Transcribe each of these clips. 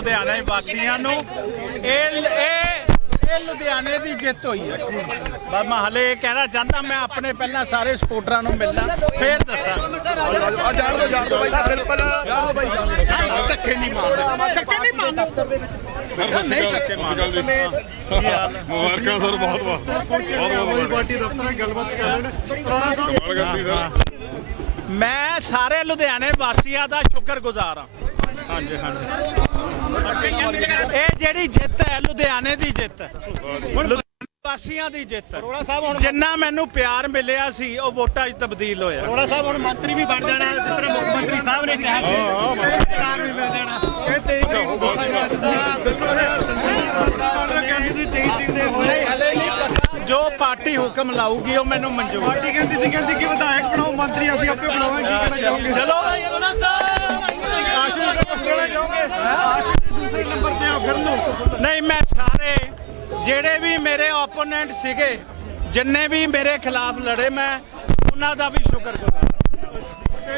ਲੁਧਿਆਣਾ ਵਾਸੀਆਂ ਨੂੰ ਇਹ ਇਹ ਇਹ ਲੁਧਿਆਣੇ ਦੀ ਜਿੱਤ ਹੋਈ ਹੈ। ਬਸ ਮੈਂ ਹਲੇ ਇਹ ਕਹਿਣਾ ਚਾਹੁੰਦਾ ਮੈਂ ਆਪਣੇ ਪਹਿਲਾਂ ਸਾਰੇ ਸਪੋਰਟਰਾਂ ਨੂੰ ਮਿਲਣਾ ਫੇਰ ਦੱਸਾਂ। ਆ ਜਾਣ ਦੋ ਜਾਣ ਦੋ ਬਾਈ ਬਿਲਕੁਲ ਜਾਓ ਬਾਈ। ਸਾਨੂੰ ਧੱਕੇ ਨਹੀਂ ਮਾਰਦੇ। ਧੱਕੇ ਨਹੀਂ ਮਾਰਦੇ। ਨਹੀਂ ਧੱਕੇ? ਮੁਬਾਰਕਾਂ ਸਰ ਬਹੁਤ ਬਹੁਤ। ਬਹੁਤ ਬਹੁਤ ਪਾਰਟੀ ਦਫ਼ਤਰ ਗੱਲਬਾਤ ਕਰ ਰਹੇ ਨੇ। ਪੁਰਾਣਾ ਸਾਹਿਬ। ਗੱਲ ਕਰਨੀ ਸਰ ਮੈਂ ਸਾਰੇ ਲੁਧਿਆਣੇ ਵਾਸੀਆਂ ਦਾ ਸ਼ੁਕਰਗੁਜ਼ਾਰ ਹਾਂ। ਹਾਂਜੀ ਹਾਂਜੀ। ਇਹ ਜਿਹੜੀ ਜਿੱਤ ਹੈ ਲੁਧਿਆਣੇ ਦੀ ਜਿੱਤ। ਹੈ ਲੁਧਿਆਣੇ ਵਾਸੀਆਂ ਦੀ ਜਿੱਤ। ਹੈ ਜਿੰਨਾ ਮੈਨੂੰ ਪਿਆਰ ਮਿਲਿਆ ਸੀ ਉਹ ਵੋਟਾਂ 'ਚ ਤਬਦੀਲ ਹੋਇਆ। ਅਰੋੜਾ ਸਾਹਿਬ ਹੁਣ ਮੰਤਰੀ ਵੀ ਬਣ ਜਾਣਾ ਜਿਸ ਤਰ੍ਹਾਂ ਮੁੱਖ ਮੰਤਰੀ ਸਾਹਿਬ ਨੇ ਕਿਹਾ ਸੀ। ਸਰਕਾਰ ਵੀ ਮਿਲ ਜਾਣਾ। ਸੀ 23 ਦਿਨ ਦੇ ਨਹੀਂ ਹਲੇ ਨਹੀਂ ਪਤਾ। ਜੋ ਪਾਰਟੀ ਹੁਕਮ ਲਾਊਗੀ ਉਹ ਮੈਨੂੰ ਮਨਜ਼ੂਰ ਪਾਰਟੀ ਕਹਿੰਦੀ ਸੀ ਕਹਿੰਦੀ ਕਿ ਵਿਧਾਇਕ ਬਣਾਓ ਮੰਤਰੀ ਅਸੀਂ ਆਪੇ ਬਣਾਵਾਂਗੇ ਕੀ ਕਹਿਣਾ ਚਾਹੋਗੇ ਚਲੋ ਆਸ਼ੂ ਦਾ ਕਹਿਣਾ ਚਾਹੋਗੇ ਆਸ਼ੂ ਨੰਬਰ ਤੇ ਆ ਫਿਰ ਨੂੰ ਨਹੀਂ ਮੈਂ ਸਾਰੇ ਜਿਹੜੇ ਵੀ ਮੇਰੇ ਓਪੋਨੈਂਟ ਸੀਗੇ ਜਿੰਨੇ ਵੀ ਮੇਰੇ ਖਿਲਾਫ ਲੜੇ ਮੈਂ ਉਹਨਾਂ ਦਾ ਵੀ ਸ਼ੁਕਰਗੁਜ਼ਾਰ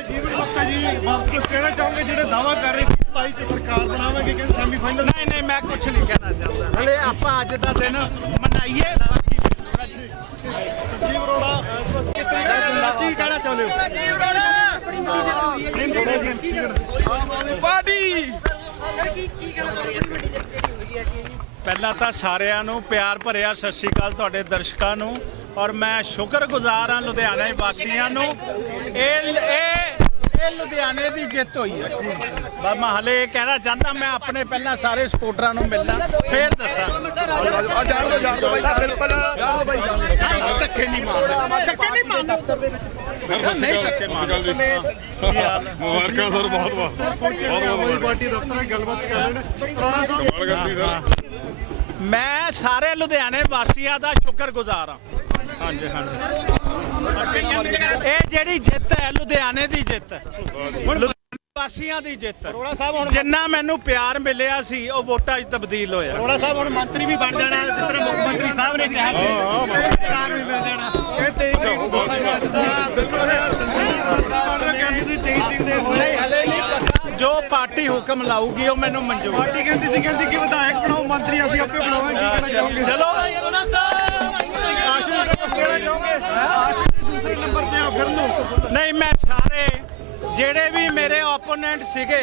ਜੀਵਨ ਗੁਪਤਾ ਜੀ ਵਾਪਸ ਕੁਝ ਕਹਿਣਾ ਚਾਹੋਗੇ ਜਿਹੜੇ ਦਾਵਾ ਕਰ ਰਹੇ ਸੀ 27 ਚ ਸਰਕਾਰ ਬਣਾਵਾਂਗੇ ਕਿ ਸੈਮੀਫਾਈਨਲ ਨਹੀਂ ਨਹੀਂ ਮੈਂ ਕੁਝ ਨਹੀਂ ਕਹਿਣਾ ਚਾਹੁੰਦਾ ਹਲੇ ਆਪਾਂ ਅੱਜ ਦਾ ਦਿਨ ਮਨਾਈਏ ਬਾਕੀ ਕਿਸ ਤਰੀਕੇ ਨਾਲ ਕੀ ਕਹਿਣਾ ਚਾਹੁੰਦੇ ਹੋ ਪਹਿਲਾਂ ਤਾਂ ਸਾਰਿਆਂ ਨੂੰ ਪਿਆਰ ਭਰਿਆ ਸਤਿ ਸ਼੍ਰੀ ਅਕਾਲ ਤੁਹਾਡੇ ਦਰਸ਼ਕਾਂ ਨੂੰ ਔਰ ਮੈਂ ਸ਼ੁਕਰਗੁਜ਼ਾਰ ਹਾਂ ਲੁਧਿਆਣੇ ਵਾਸੀਆਂ ਨੂੰ। ਇਹ ਇਹ ਲੁਧਿਆਣੇ ਦੀ ਜਿੱਤ ਹੋਈ ਹੈ। ਬਸ ਮੈਂ ਹਲੇ ਇਹ ਕਹਿਣਾ ਚਾਹੁੰਦਾ ਮੈਂ ਆਪਣੇ ਪਹਿਲਾਂ ਸਾਰੇ ਸਪੋਰਟਰਾਂ ਨੂੰ ਮਿਲਣਾ ਫੇਰ ਦੱਸਾਂ। ਆ ਜਾਣ ਦੋ ਜਾਣ ਦੋ ਬਾਈ ਬਿਲਕੁਲ ਜਾਓ ਬਾਈ ਧੱਕੇ ਨਹੀਂ ਮਾਰਦੇ। ਧੱਕੇ ਨਹੀਂ ਮਾਰਦੇ। ਨਹੀਂ ਧੱਕੇ? ਮੁਬਾਰਕਾਂ ਸਰ ਬਹੁਤ ਬਹੁਤ। ਬਹੁਤ ਬਹੁਤ ਪਾਰਟੀ ਦਫ਼ਤਰ ਗੱਲਬਾਤ ਕਰ ਰਹੇ ਨੇ ਪੁਰਾਣਾ ਸਾਹਿਬ। ਗੱਲ ਕਰਨੀ ਸਰ। ਮੈਂ ਸਾਰੇ ਲੁਧਿਆਣੇ ਵਾਸੀਆਂ ਦਾ ਸ਼ੁਕਰਗੁਜ਼ਾਰ ਹਾਂ। ਹਾਂਜੀ ਹਾਂਜੀ। ਇਹ ਜਿਹੜੀ ਜਿੱਤ ਹੈ ਲੁਧਿਆਣੇ ਦੀ ਜਿੱਤ। ਹੈ ਲੁਧਿਆਣੇ ਵਾਸੀਆਂ ਦੀ ਜਿੱਤ। ਅਰੋੜਾ ਸਾਹਿਬ ਹੁਣ ਜਿੰਨਾ ਮੈਨੂੰ ਪਿਆਰ ਮਿਲਿਆ ਸੀ ਉਹ ਵੋਟਾਂ 'ਚ ਤਬਦੀਲ ਹੋਇਆ। ਅਰੋੜਾ ਸਾਹਿਬ ਹੁਣ ਮੰਤਰੀ ਵੀ ਬਣ ਜਾਣਾ ਜਿਸ ਤਰ੍ਹਾਂ ਮੁੱਖ ਮੰਤਰੀ ਸਾਹਿਬ ਨੇ ਕਿਹਾ ਸੀ। ਸਰਕਾਰ ਵੀ ਮਿਲ ਜਾਣਾ। ਸੀ 23 ਦਿਨ ਦੇ ਨਹੀਂ ਹਲੇ ਨਹੀਂ ਪਤਾ। ਜੋ ਪਾਰਟੀ ਹੁਕਮ ਲਾਊਗੀ ਉਹ ਮੈਨੂੰ ਮਨਜ਼ੂਰ ਪਾਰਟੀ ਕਹਿੰਦੀ ਸੀ ਕਹਿੰਦੀ ਕਿ ਵਿਧਾਇਕ ਬਣਾਓ ਮੰਤਰੀ ਅਸੀਂ ਆਪੇ ਬਣਾਵਾਂਗੇ। ਕੀ ਕਹਿਣਾ ਚਾਹੋਗੇ? ਜਿਹੜੇ ਵੀ ਮੇਰੇ ਓਪੋਨੈਂਟ ਸੀਗੇ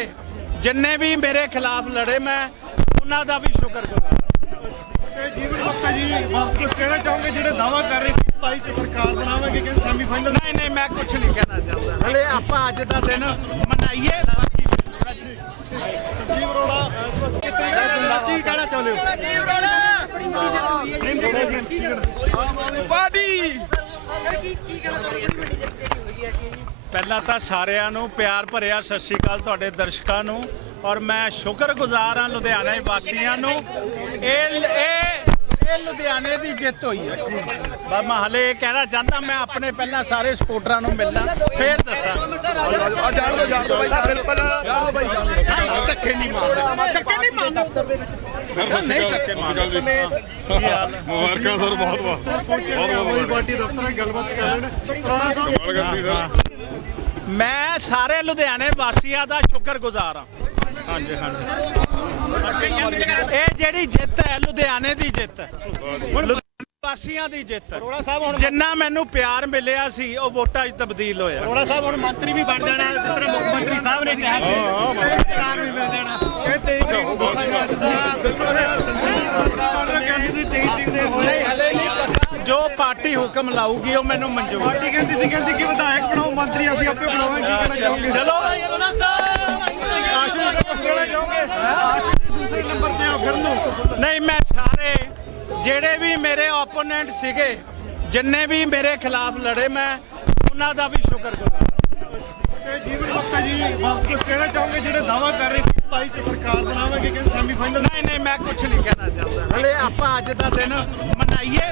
ਜਿੰਨੇ ਵੀ ਮੇਰੇ ਖਿਲਾਫ ਲੜੇ ਮੈਂ ਉਹਨਾਂ ਦਾ ਵੀ ਸ਼ੁਕਰਗੁਜ਼ਾਰ ਤੇ ਜੀਵਨ ਗੁਪਤਾ ਜੀ ਵਾਪਸ ਕੁਝ ਕਹਿਣਾ ਚਾਹੋਗੇ? ਜਿਹੜੇ ਦਾਵਾ ਕਰ ਰਹੇ ਸੀ 27 ਚ ਸਰਕਾਰ ਬਣਾਵਾਂਗੇ ਕਿ ਸੈਮੀਫਾਈਨਲ ਨਹੀਂ ਨਹੀਂ ਮੈਂ ਕੁਝ ਨਹੀਂ ਕਹਿਣਾ ਚਾਹੁੰਦਾ। ਹਲੇ ਆਪਾਂ ਅੱਜ ਦਾ ਦਿਨ ਮਨਾਈਏ। ਅਰੋੜਾ ਇਸ ਵਕਤ ਕਿਸ ਤਰੀਕੇ ਨਾਲ ਕੀ ਕਹਿਣਾ ਚਾਹੁੰਦੇ ਹੋ? ਪਹਿਲਾਂ ਤਾਂ ਸਾਰਿਆਂ ਨੂੰ ਪਿਆਰ ਭਰਿਆ ਸਤਿ ਸ਼੍ਰੀ ਅਕਾਲ ਤੁਹਾਡੇ ਦਰਸ਼ਕਾਂ ਨੂੰ ਔਰ ਮੈਂ ਸ਼ੁਕਰਗੁਜ਼ਾਰ ਹਾਂ ਲੁਧਿਆਣੇ ਵਾਸੀਆਂ ਨੂੰ। ਇਹ ਇਹ ਇਹ ਲੁਧਿਆਣੇ ਦੀ ਜਿੱਤ ਹੋਈ ਹੈ। ਬਸ ਮੈਂ ਹਲੇ ਇਹ ਕਹਿਣਾ ਚਾਹੁੰਦਾ ਮੈਂ ਆਪਣੇ ਪਹਿਲਾਂ ਸਾਰੇ ਸਪੋਰਟਰਾਂ ਨੂੰ ਮਿਲਣਾ ਫੇਰ ਦੱਸਾਂ। ਆ ਜਾਣ ਦੋ ਜਾਣ ਦੋ ਬਾਈ ਬਿਲਕੁਲ। ਜਾਓ ਬਾਈ ਸਾਨੂੰ ਧੱਕੇ ਨਹੀਂ ਮਾਰਦੇ। ਧੱਕੇ ਨਹੀਂ ਮਾਰਦੇ। ਨਹੀਂ ਧੱਕੇ ਮਾਰਦੇ? ਮੁਬਾਰਕਾਂ ਸਰ ਬਹੁਤ ਬਹੁਤ ਬਹੁਤ ਬਹੁਤ ਪਾਰਟੀ ਦਫ਼ਤਰ ਗੱਲਬਾਤ ਕਰ ਰਹੇ ਨੇ। ਪੁਰਾਣਾ ਸਾਹਿਬ ਸਰ। ਮੈਂ ਸਾਰੇ ਲੁਧਿਆਣੇ ਵਾਸੀਆਂ ਦਾ ਸ਼ੁਕਰਗੁਜ਼ਾਰ ਹਾਂ ਹਾਂਜੀ ਹਾਂਜੀ ਇਹ ਜਿਹੜੀ ਜਿੱਤ ਹੈ ਲੁਧਿਆਣੇ ਦੀ ਜਿੱਤ ਹੈ ਲੁਧਿਆਣੇ ਵਾਸੀਆਂ ਦੀ ਜਿੱਤ ਹੈ ਅਰੋੜਾ ਸਾਹਿਬ ਹੁਣ ਜਿੰਨਾ ਮੈਨੂੰ ਪਿਆਰ ਮਿਲਿਆ ਸੀ ਉਹ ਵੋਟਾਂ 'ਚ ਤਬਦੀਲ ਹੋਇਆ ਅਰੋੜਾ ਸਾਹਿਬ ਹੁਣ ਮੰਤਰੀ ਵੀ ਬਣ ਜਾਣਾ ਜਿਸ ਤਰ੍ਹਾਂ ਮੁੱਖ ਮੰਤਰੀ ਸਾਹਿਬ ਨੇ ਕਿਹਾ ਸੀ ਸਰਕਾਰ ਵੀ ਮਿਲ ਜਾਣਾ ਕਹਿੰਦੇ ਕਹਿੰਦੀ ਸੀ 23 ਦਿਨ ਦੇ ਨਹੀਂ ਹਲੇ ਨਹੀਂ ਜੋ ਪਾਰਟੀ ਹੁਕਮ ਲਾਊਗੀ ਉਹ ਮੈਨੂੰ ਮਨਜ਼ੂਰ ਹੈ। ਪਾਰਟੀ ਕਹਿੰਦੀ ਸੀ ਕਹਿੰਦੀ ਕਿ ਵਿਧਾਇਕ ਬਣਾਓ ਮੰਤਰੀ ਅਸੀਂ ਆਪੇ ਬਣਾਵਾਂਗੇ ਕੀ ਕਹਿਣਾ ਚਾਹੋਗੇ? ਚਲੋ ਆਸ਼ੂ ਦਾ ਕਹਿਣਾ ਚਾਹੋਗੇ? ਆਸ਼ੂ ਦੇ ਦੂਸਰੇ ਨੰਬਰ ਤੇ ਆ ਫਿਰ ਨੂੰ। ਨਹੀਂ ਮੈਂ ਸਾਰੇ ਜਿਹੜੇ ਵੀ ਮੇਰੇ ਓਪੋਨੈਂਟ ਸੀਗੇ ਜਿੰਨੇ ਵੀ ਮੇਰੇ ਖਿਲਾਫ ਲੜੇ ਮੈਂ ਉਹਨਾਂ ਦਾ ਵੀ ਸ਼ੁਕਰਗੁਜ਼ਾਰ ਤੇ ਜੀਵਨ ਗੁਪਤਾ ਜੀ ਵਾਪਸ ਕੁਝ ਕਹਿਣਾ ਚਾਹੋਗੇ ਜਿਹੜੇ ਦਾਵਾ ਕਰ ਰਹੇ ਸੀ 27 ਚ ਸਰਕਾਰ ਬਣਾਵਾਂਗੇ ਕਿ ਸੈਮੀਫਾਈਨਲ ਨਹੀਂ ਨਹੀਂ ਮੈਂ ਕੁਝ ਨਹੀਂ ਕਹਿਣਾ ਚਾਹੁੰਦਾ। ਹਲੇ ਆਪਾਂ ਅੱਜ ਦਾ ਦਿਨ ਮਨਾਈਏ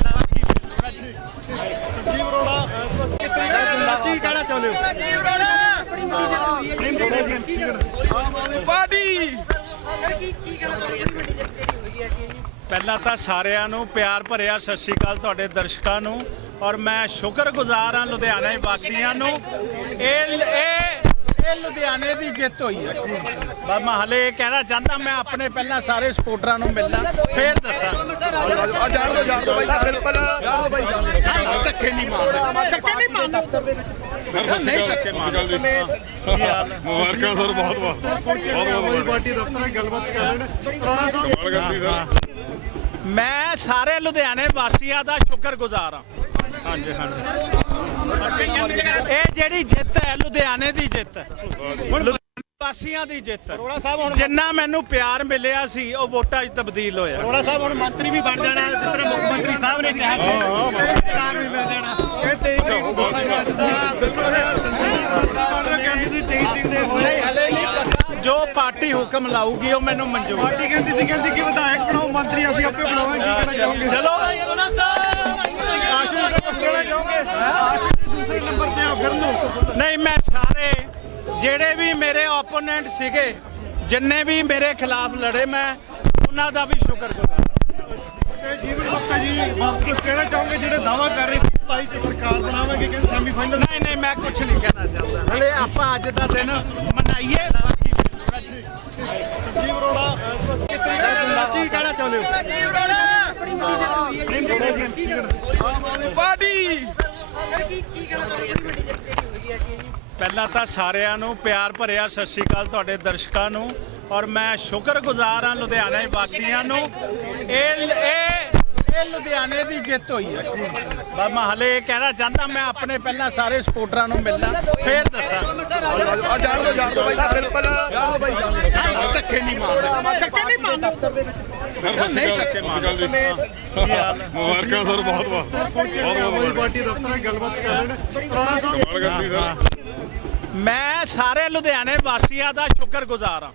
ਕਿਸ ਤਰੀਕੇ ਨਾਲ ਕੀ ਕਹਿਣਾ ਚਾਹੁੰਦੇ ਹੋ ਪਹਿਲਾਂ ਤਾਂ ਸਾਰਿਆਂ ਨੂੰ ਪਿਆਰ ਭਰਿਆ ਸਤਿ ਸ਼੍ਰੀ ਅਕਾਲ ਤੁਹਾਡੇ ਦਰਸ਼ਕਾਂ ਨੂੰ ਔਰ ਮੈਂ ਸ਼ੁਕਰਗੁਜ਼ਾਰ ਹਾਂ ਲੁਧਿਆਣੇ ਵਾਸੀਆਂ ਨੂੰ। ਇਹ ਇਹ ਇਹ ਲੁਧਿਆਣੇ ਦੀ ਜਿੱਤ ਹੋਈ ਹੈ ਬਸ ਮੈਂ ਹਲੇ ਇਹ ਕਹਿਣਾ ਚਾਹੁੰਦਾ ਮੈਂ ਆਪਣੇ ਪਹਿਲਾਂ ਸਾਰੇ ਸਪੋਰਟਰਾਂ ਨੂੰ ਮਿਲਣਾ ਫੇਰ ਦੱਸਾਂ। ਆ ਜਾਣ ਦੋ ਜਾਣ ਦੋ ਬਾਈ ਜਾਣ ਦੋ ਜਾਣ ਦੋ ਬਾਈ। ਸਾਨੂੰ ਧੱਕੇ ਨਹੀਂ ਮਾਰਦੇ। ਧੱਕੇ ਨਹੀਂ ਮਾਰਦੇ। ਨਹੀਂ ਧੱਕੇ ਮਾਰਦੇ। ਕੀ ਹਾਲ ਹੈ? ਮੁਬਾਰਕਾਂ ਸਰ ਬਹੁਤ ਬਹੁਤ। ਬਹੁਤ ਆਮ ਬਹੁਤ ਪਾਰਟੀ ਦਫ਼ਤਰ ਗੱਲਬਾਤ ਕਰ ਰਹੇ ਨੇ। ਰਾਣਾ ਸਾਹਿਬ। ਗੱਲ ਕਰਨੀ ਸਰ। ਮੈਂ ਸਾਰੇ ਲੁਧਿਆਣੇ ਵਾਸੀਆਂ ਦਾ ਸ਼ੁਕਰਗੁਜ਼ਾਰ ਹਾਂ। ਹਾਂਜੀ ਹਾਂਜੀ। ਇਹ ਜਿਹੜੀ ਜਿੱਤ ਹੈ ਲੁਧਿਆਣੇ ਦੀ ਜਿੱਤ। ਹੈ ਲੁਧਿਆਣੇ ਵਾਸੀਆਂ ਦੀ ਜਿੱਤ। ਹੈ ਅਰੋੜਾ ਸਾਹਿਬ ਹੁਣ ਜਿੰਨਾ ਮੈਨੂੰ ਪਿਆਰ ਮਿਲਿਆ ਸੀ ਉਹ ਵੋਟਾਂ 'ਚ ਤਬਦੀਲ ਹੋਇਆ। ਅਰੋੜਾ ਸਾਹਿਬ ਹੁਣ ਮੰਤਰੀ ਵੀ ਬਣ ਜਾਣਾ ਜਿਸ ਤਰ੍ਹਾਂ ਮੁੱਖ ਮੰਤਰੀ ਸਾਹਿਬ ਨੇ ਕਿਹਾ ਸੀ। ਸਰਕਾਰ ਵੀ ਮਿਲ ਜਾਣਾ। ਇਹ 23 ਤਰੀਕ ਨੂੰ ਦੱਸਿਆ ਅੱਜ ਦਾ ਦੱਸੋ। ਰਿਹਾ ਸੰਦੀਪ ਪਾਰਟੀ ਕਹਿੰਦੀ ਸੀ 23 ਤਰੀਕ ਦੇ ਸੀ ਨਹੀਂ ਹਲੇ ਨਹੀਂ ਪਤਾ। ਜੋ ਪਾਰਟੀ ਹੁਕਮ ਲਾਊਗੀ ਉਹ ਮੈਨੂੰ ਮਨਜ਼ੂਰ ਪਾਰਟੀ ਕਹਿੰਦੀ ਸੀ ਕਹਿੰਦੀ ਕਿ ਵਿਧਾਇਕ ਬਣਾਓ ਮੰਤਰੀ ਅਸੀਂ ਆਪੇ ਬਣਾਵਾਂਗੇ ਕੀ ਕਹਿਣਾ ਚਾਹੋਗੇ? ਚਲੋ ਆਸ਼ੂ ਦਾ ਕਹਿਣਾ ਚਾਹੋਗੇ ਆਸ਼ੂ ਦੂਸਰੇ ਨੰਬਰ ਤੇ ਆ ਫਿਰ ਨੂੰ। ਨਹੀਂ ਮੈਂ ਸਾਰੇ ਜਿਹੜੇ ਵੀ ਮੇਰੇ ਓਪੋਨੈਂਟ ਸੀਗੇ ਜਿੰਨੇ ਵੀ ਮੇਰੇ ਖਿਲਾਫ ਲੜੇ ਮੈਂ ਉਹਨਾਂ ਦਾ ਵੀ ਸ਼ੁਕਰਗੁਜ਼ਾਰ ਤੇ ਜੀਵਨ ਗੁਪਤਾ ਜੀ ਬਾਪ ਕੁਝ ਕਹਿਣਾ ਚਾਹੋਗੇ ਜਿਹੜੇ ਦਾਵਾ ਕਰ ਰਹੇ ਸੀ 27 ਚ ਸਰਕਾਰ ਬਣਾਵਾਂਗੇ ਕਹਿੰਦੇ ਸੈਮੀਫਾਈਨਲ ਨਹੀਂ ਨਹੀਂ ਮੈਂ ਕੁਝ ਨਹੀਂ ਕਹਿਣਾ ਚਾਹੁੰਦਾ। ਹਲੇ ਆਪਾਂ ਅੱਜ ਦਾ ਦਿਨ ਮਨਾਈਏ। ਬਾਕੀ ਜੀ ਅਰੋੜਾ ਇਸ ਵਕਤ ਕਿਸ ਤਰੀਕੇ ਨਾਲ ਕੀ ਕਹਿਣਾ ਚਾਹੁੰਦੇ ਹੋ? ਪਹਿਲਾਂ ਤਾਂ ਸਾਰਿਆਂ ਨੂੰ ਪਿਆਰ ਭਰਿਆ ਸਤਿ ਸ਼੍ਰੀ ਅਕਾਲ ਤੁਹਾਡੇ ਦਰਸ਼ਕਾਂ ਨੂੰ ਔਰ ਮੈਂ ਸ਼ੁਕਰਗੁਜ਼ਾਰ ਹਾਂ ਲੁਧਿਆਣੇ ਵਾਸੀਆਂ ਨੂੰ। ਇਹ ਇਹ ਇਹ ਲੁਧਿਆਣੇ ਦੀ ਜਿੱਤ ਹੋਈ ਹੈ। ਬਸ ਮੈਂ ਹਲੇ ਇਹ ਕਹਿਣਾ ਚਾਹੁੰਦਾ ਮੈਂ ਆਪਣੇ ਪਹਿਲਾਂ ਸਾਰੇ ਸਪੋਰਟਰਾਂ ਨੂੰ ਮਿਲਣਾ ਫੇਰ ਦੱਸਾਂ। ਆ ਜਾਣ ਦੋ ਜਾਣ ਦੋ ਬਾਈ ਜਾਣ ਦੋ ਦੋ ਬਾਈ। ਧੱਕੇ ਨਹੀਂ ਮਾਰਦੇ। ਧੱਕੇ ਨਹੀਂ ਮਾਰਦੇ। ਨਹੀਂ ਧੱਕੇ ਮਾਰਦੇ। ਕੀ ਹਾਲ ਹੈ? ਮੁਬਾਰਕਾਂ ਸਰ ਬਹੁਤ ਬਹੁਤ। ਬਹੁਤ ਆਮ ਬਹੁਤ ਪਾਰਟੀ ਦਫ਼ਤਰ ਗੱਲਬਾਤ ਕਰ ਰਹੇ ਨੇ। ਰਾਣਾ ਸਾਹਿਬ ਗੱਲ ਕਰਨੀ ਸਰ ਮੈਂ ਸਾਰੇ ਲੁਧਿਆਣੇ ਵਾਸੀਆਂ ਦਾ ਸ਼ੁਕਰਗੁਜ਼ਾਰ ਹਾਂ।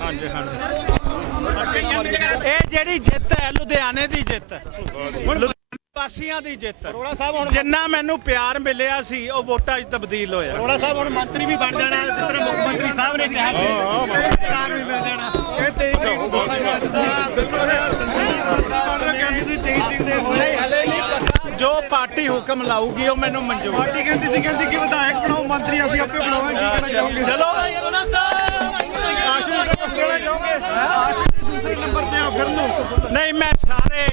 ਹਾਂਜੀ ਹਾਂਜੀ। ਇਹ ਜਿਹੜੀ ਜਿੱਤ ਹੈ ਲੁਧਿਆਣੇ ਦੀ ਜਿੱਤ। ਹੈ ਲੁਧਿਆਣੇ ਵਾਸੀਆਂ ਦੀ ਜਿੱਤ। ਅਰੋੜਾ ਸਾਹਿਬ ਹੁਣ ਜਿੰਨਾ ਮੈਨੂੰ ਪਿਆਰ ਮਿਲਿਆ ਸੀ ਉਹ ਵੋਟਾਂ 'ਚ ਤਬਦੀਲ ਹੋਇਆ। ਅਰੋੜਾ ਸਾਹਿਬ ਹੁਣ ਮੰਤਰੀ ਵੀ ਬਣ ਜਾਣਾ ਜਿਸ ਤਰ੍ਹਾਂ ਮੁੱਖ ਮੰਤਰੀ ਸਾਹਿਬ ਨੇ ਕਿਹਾ ਸੀ। ਸਰਕਾਰ ਵੀ ਮਿਲ ਜਾਣਾ। ਇਹ 23 ਤਰੀਕ ਨੂੰ ਦੱਸਿਆ ਅੱਜ ਦਾ ਦੱਸੋ ਰਿਹਾ ਸੰਦੀਪ ਪਾਰਟੀ ਕਹਿੰਦੀ ਸੀ 23 ਤਰੀਕ ਦੇ ਸੀ ਨਹੀਂ ਹਲੇ ਨਹੀਂ ਪਤਾ। ਜੋ ਪਾਰਟੀ ਹੁਕਮ ਲਾਊਗੀ ਉਹ ਮੈਨੂੰ ਮਨਜ਼ੂਰ ਪਾਰਟੀ ਕਹਿੰਦੀ ਸੀ ਕਹਿੰਦੀ ਕਿ ਵਿਧਾਇਕ ਬਣਾਓ ਮੰਤਰੀ ਅਸੀਂ ਆਪੇ ਬਣਾਵਾਂਗੇ। ਕੀ ਕਹਿਣਾ ਚਾਹੋਗੇ? ਚਲੋ ਆਸ਼ੂ ਕਹਿਣਾ ਚਾਹੋਗੇ ਆਸ਼ੂ ਨੰਬਰ ਤੇ ਆ ਫਿਰ ਨੂੰ। ਨਹੀਂ ਮੈਂ ਸਾਰੇ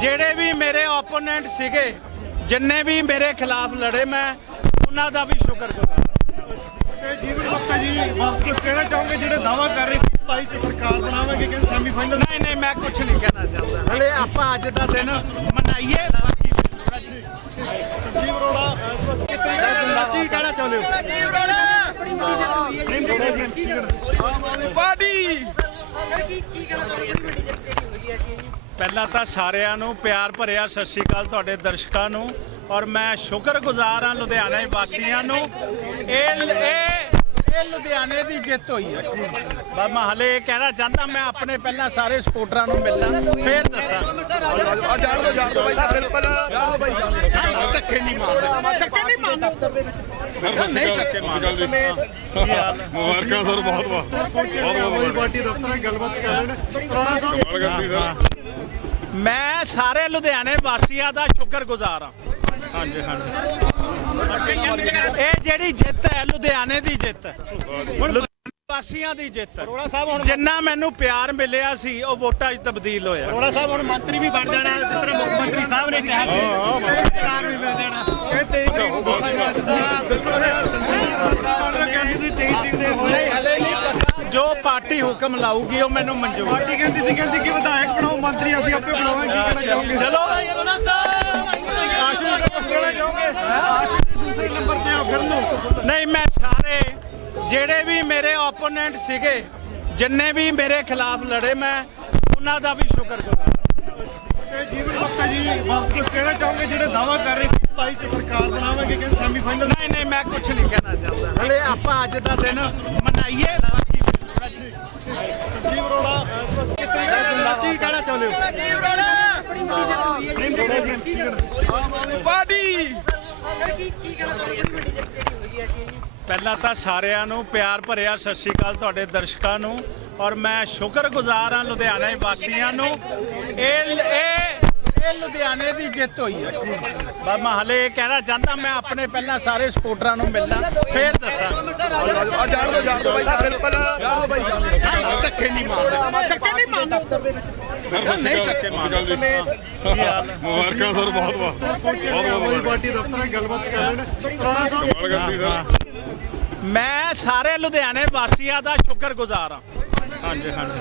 ਜਿਹੜੇ ਵੀ ਮੇਰੇ ਓਪੋਨੈਂਟ ਸੀਗੇ ਜਿੰਨੇ ਵੀ ਮੇਰੇ ਖਿਲਾਫ ਲੜੇ ਮੈਂ ਉਹਨਾਂ ਦਾ ਵੀ ਸ਼ੁਕਰਗੁਜ਼ਾਰ ਤੇ ਜੀਵਨ ਗੁਪਤਾ ਜੀ ਬਾਪ ਕੁਝ ਕਹਿਣਾ ਚਾਹੋਗੇ? ਜਿਹੜੇ ਦਾਵਾ ਕਰ ਰਹੇ ਸੀ 27 ਚ ਸਰਕਾਰ ਬਣਾਵਾਂਗੇ ਕਹਿੰਦੇ ਸੈਮੀਫਾਈਨਲ ਨਹੀਂ ਨਹੀਂ ਮੈਂ ਕੁਝ ਨਹੀਂ ਕਹਿਣਾ ਚਾਹੁੰਦਾ। ਹਲੇ ਆਪਾਂ ਅੱਜ ਦਾ ਦਿਨ ਮਨਾਈਏ। ਅਰੋੜਾ ਕਿਸ ਤਰੀਕੇ ਨਾਲ ਕੀ ਕਹਿਣਾ ਚਾਹੁੰਦੇ ਹੋ? ਪਹਿਲਾਂ ਤਾਂ ਸਾਰਿਆਂ ਨੂੰ ਪਿਆਰ ਭਰਿਆ, ਸਤਿ ਸ਼੍ਰੀ ਅਕਾਲ ਤੁਹਾਡੇ ਦਰਸ਼ਕਾਂ ਨੂੰ। ਔਰ ਮੈਂ ਸ਼ੁਕਰਗੁਜ਼ਾਰ ਹਾਂ ਲੁਧਿਆਣੇ ਵਾਸੀਆਂ ਨੂੰ। ਇਹ ਇਹ ਇਹ ਲੁਧਿਆਣੇ ਦੀ ਜਿੱਤ ਹੋਈ ਹੈ ਬਸ ਮੈਂ ਹਲੇ ਇਹ ਕਹਿਣਾ ਚਾਹੁੰਦਾ ਮੈਂ ਆਪਣੇ ਪਹਿਲਾਂ ਸਾਰੇ ਸਪੋਰਟਰਾਂ ਨੂੰ ਮਿਲਣਾ ਫੇਰ ਦੱਸਾਂ। ਆ ਜਾਣ ਦੋ ਜਾਣ ਦੋ ਬਾਈ ਦੋ ਬਾਈ ਧੱਕੇ ਨਹੀਂ ਮਾਰਦੇ ਧੱਕੇ ਨਹੀਂ ਮਾਰਦੇ ਨਹੀਂ ਧੱਕੇ ਮਾਰਦੇ ਕੀ ਹਾਲ ਹੈ? ਮੁਬਾਰਕਾਂ ਸਰ ਬਹੁਤ ਬਹੁਤ ਬਹੁਤ ਆਮ ਬਹੁਤ ਪਾਰਟੀ ਦਫ਼ਤਰ ਗੱਲਬਾਤ ਕਰ ਰਹੇ ਨੇ ਰਾਣਾ ਸਾਹਿਬ ਗੱਲ ਕਰਨੀ ਸਰ ਮੈਂ ਸਾਰੇ ਲੁਧਿਆਣੇ ਵਾਸੀਆਂ ਦਾ ਸ਼ੁਕਰਗੁਜ਼ਾਰ ਹਾਂ। ਹਾਂਜੀ ਹਾਂਜੀ। ਇਹ ਜਿਹੜੀ ਜਿੱਤ ਹੈ ਲੁਧਿਆਣੇ ਦੀ ਜਿੱਤ। ਹੈ ਲੁਧਿਆਣੇ ਵਾਸੀਆਂ ਦੀ ਜਿੱਤ। ਅਰੋੜਾ ਸਾਹਿਬ ਹੁਣ ਜਿੰਨਾ ਮੈਨੂੰ ਪਿਆਰ ਮਿਲਿਆ ਸੀ ਉਹ ਵੋਟਾਂ 'ਚ ਤਬਦੀਲ ਹੋਇਆ। ਅਰੋੜਾ ਸਾਹਿਬ ਹੁਣ ਮੰਤਰੀ ਵੀ ਬਣ ਜਾਣਾ ਜਿਸ ਤਰ੍ਹਾਂ ਮੁੱਖ ਮੰਤਰੀ ਸਾਹਿਬ ਨੇ ਕਿਹਾ ਸੀ ਸਰਕਾਰ ਵੀ ਮਿਲ ਜਾਣਾ। ਇਹ 23 ਤਰੀਕ ਨੂੰ ਦੱਸਿਆ ਅੱਜ ਦਾ ਦੱਸੋ। ਰਿਹਾ ਸੰਦੀਪ ਪਾਰਟੀ ਕਹਿੰਦੀ ਸੀ 23 ਤਰੀਕ ਦੇ ਸੀ ਨਹੀਂ ਹਲੇ ਨਹੀਂ ਪਤਾ। ਜੋ ਪਾਰਟੀ ਹੁਕਮ ਲਾਊਗੀ ਉਹ ਮੈਨੂੰ ਮਨਜ਼ੂਰ ਪਾਰਟੀ ਕਹਿੰਦੀ ਸੀ ਕਹਿੰਦੀ ਕਿ ਵਿਧਾਇਕ ਬਣਾਓ ਮੰਤਰੀ ਅਸੀਂ ਆਪੇ ਬਣਾਵਾਂਗੇ ਕੀ ਕਹਿਣਾ ਚਾਹੋਗੇ ਚਲੋ ਆਸ਼ੂ ਦਾ ਕਹਿਣਾ ਚਾਹੋਗੇ ਆਸ਼ੂ ਜੀ ਦੂਸਰੇ ਨੰਬਰ ਤੇ ਆ ਫਿਰ ਨੂੰ ਨਹੀਂ ਮੈਂ ਸਾਰੇ ਜਿਹੜੇ ਵੀ ਮੇਰੇ ਓਪੋਨੈਂਟ ਸੀਗੇ ਜਿੰਨੇ ਵੀ ਮੇਰੇ ਖਿਲਾਫ ਲੜੇ ਮੈਂ ਉਹਨਾਂ ਦਾ ਵੀ ਸ਼ੁਕਰਗੁਜ਼ਾਰ ਤੇ ਜੀਵਨ ਗੁਪਤਾ ਜੀ ਕੁਝ ਕਹਿਣਾ ਚਾਹੋਗੇ ਜਿਹੜੇ ਦਾਵਾ ਕਰ ਰਹੇ ਸੀ 27 ਚ ਸਰਕਾਰ ਬਣਾਵਾਂਗੇ ਕਹਿੰਦੇ ਸੈਮੀਫਾਈਨਲ ਨਹੀਂ ਨਹੀਂ ਮੈਂ ਕੁਝ ਨਹੀਂ ਕਹਿਣਾ ਚਾਹੁੰਦਾ ਹਲੇ ਆਪਾਂ ਅੱਜ ਦਾ ਦਿਨ ਮਨਾਈਏ ਬਾਕੀ ਜੀ ਵਕਤ ਕਿਸ ਤਰੀਕੇ ਨਾਲ ਕੀ ਕਹਿਣਾ ਚਾਹੁੰਦੇ ਹੋ ਪਹਿਲਾਂ ਤਾਂ ਸਾਰਿਆਂ ਨੂੰ ਪਿਆਰ ਭਰਿਆ ਸਤਿ ਸ਼੍ਰੀ ਅਕਾਲ ਤੁਹਾਡੇ ਦਰਸ਼ਕਾਂ ਨੂੰ ਔਰ ਮੈਂ ਸ਼ੁਕਰਗੁਜ਼ਾਰ ਹਾਂ ਲੁਧਿਆਣੇ ਵਾਸੀਆਂ ਨੂੰ। ਇਹ ਇਹ ਇਹ ਲੁਧਿਆਣੇ ਦੀ ਜਿੱਤ ਹੋਈ ਹੈ। ਬਸ ਮੈਂ ਹਲੇ ਇਹ ਕਹਿਣਾ ਚਾਹੁੰਦਾ ਮੈਂ ਆਪਣੇ ਪਹਿਲਾਂ ਸਾਰੇ ਸਪੋਰਟਰਾਂ ਨੂੰ ਮਿਲਣਾ ਫੇਰ ਦੱਸਾਂ। ਆ ਜਾਣ ਦੋ ਜਾਣ ਦੋ ਬਾਈ ਬਿਲਕੁਲ ਜਾਣ ਦੋ। ਬਾਈ ਧੱਕੇ ਨਹੀਂ ਮਾਰਦਾ। ਧੱਕੇ ਨਹੀਂ ਮਾਰਦਾ। ਸਰ ਸਤਿ ਸ਼੍ਰੀ ਅਕਾਲ ਸਤਿ ਸ਼੍ਰੀ ਅਕਾਲ ਜੀ ਮੁਬਾਰਕਾਂ ਸਰ ਬਹੁਤ ਬਹੁਤ ਬਹੁਤ ਬਹੁਤ ਪਾਰਟੀ ਦਫ਼ਤਰ ਗੱਲਬਾਤ ਕਰ ਰਹੇ ਨੇ ਰਾਣਾ ਸਾਹਿਬ ਕਮਾਲ ਕਰਦੀ ਸਰ ਮੈਂ ਸਾਰੇ ਲੁਧਿਆਣੇ ਵਾਸੀਆਂ ਦਾ ਸ਼ੁਕਰਗੁਜ਼ਾਰ ਹਾਂ। ਹਾਂਜੀ ਹਾਂਜੀ।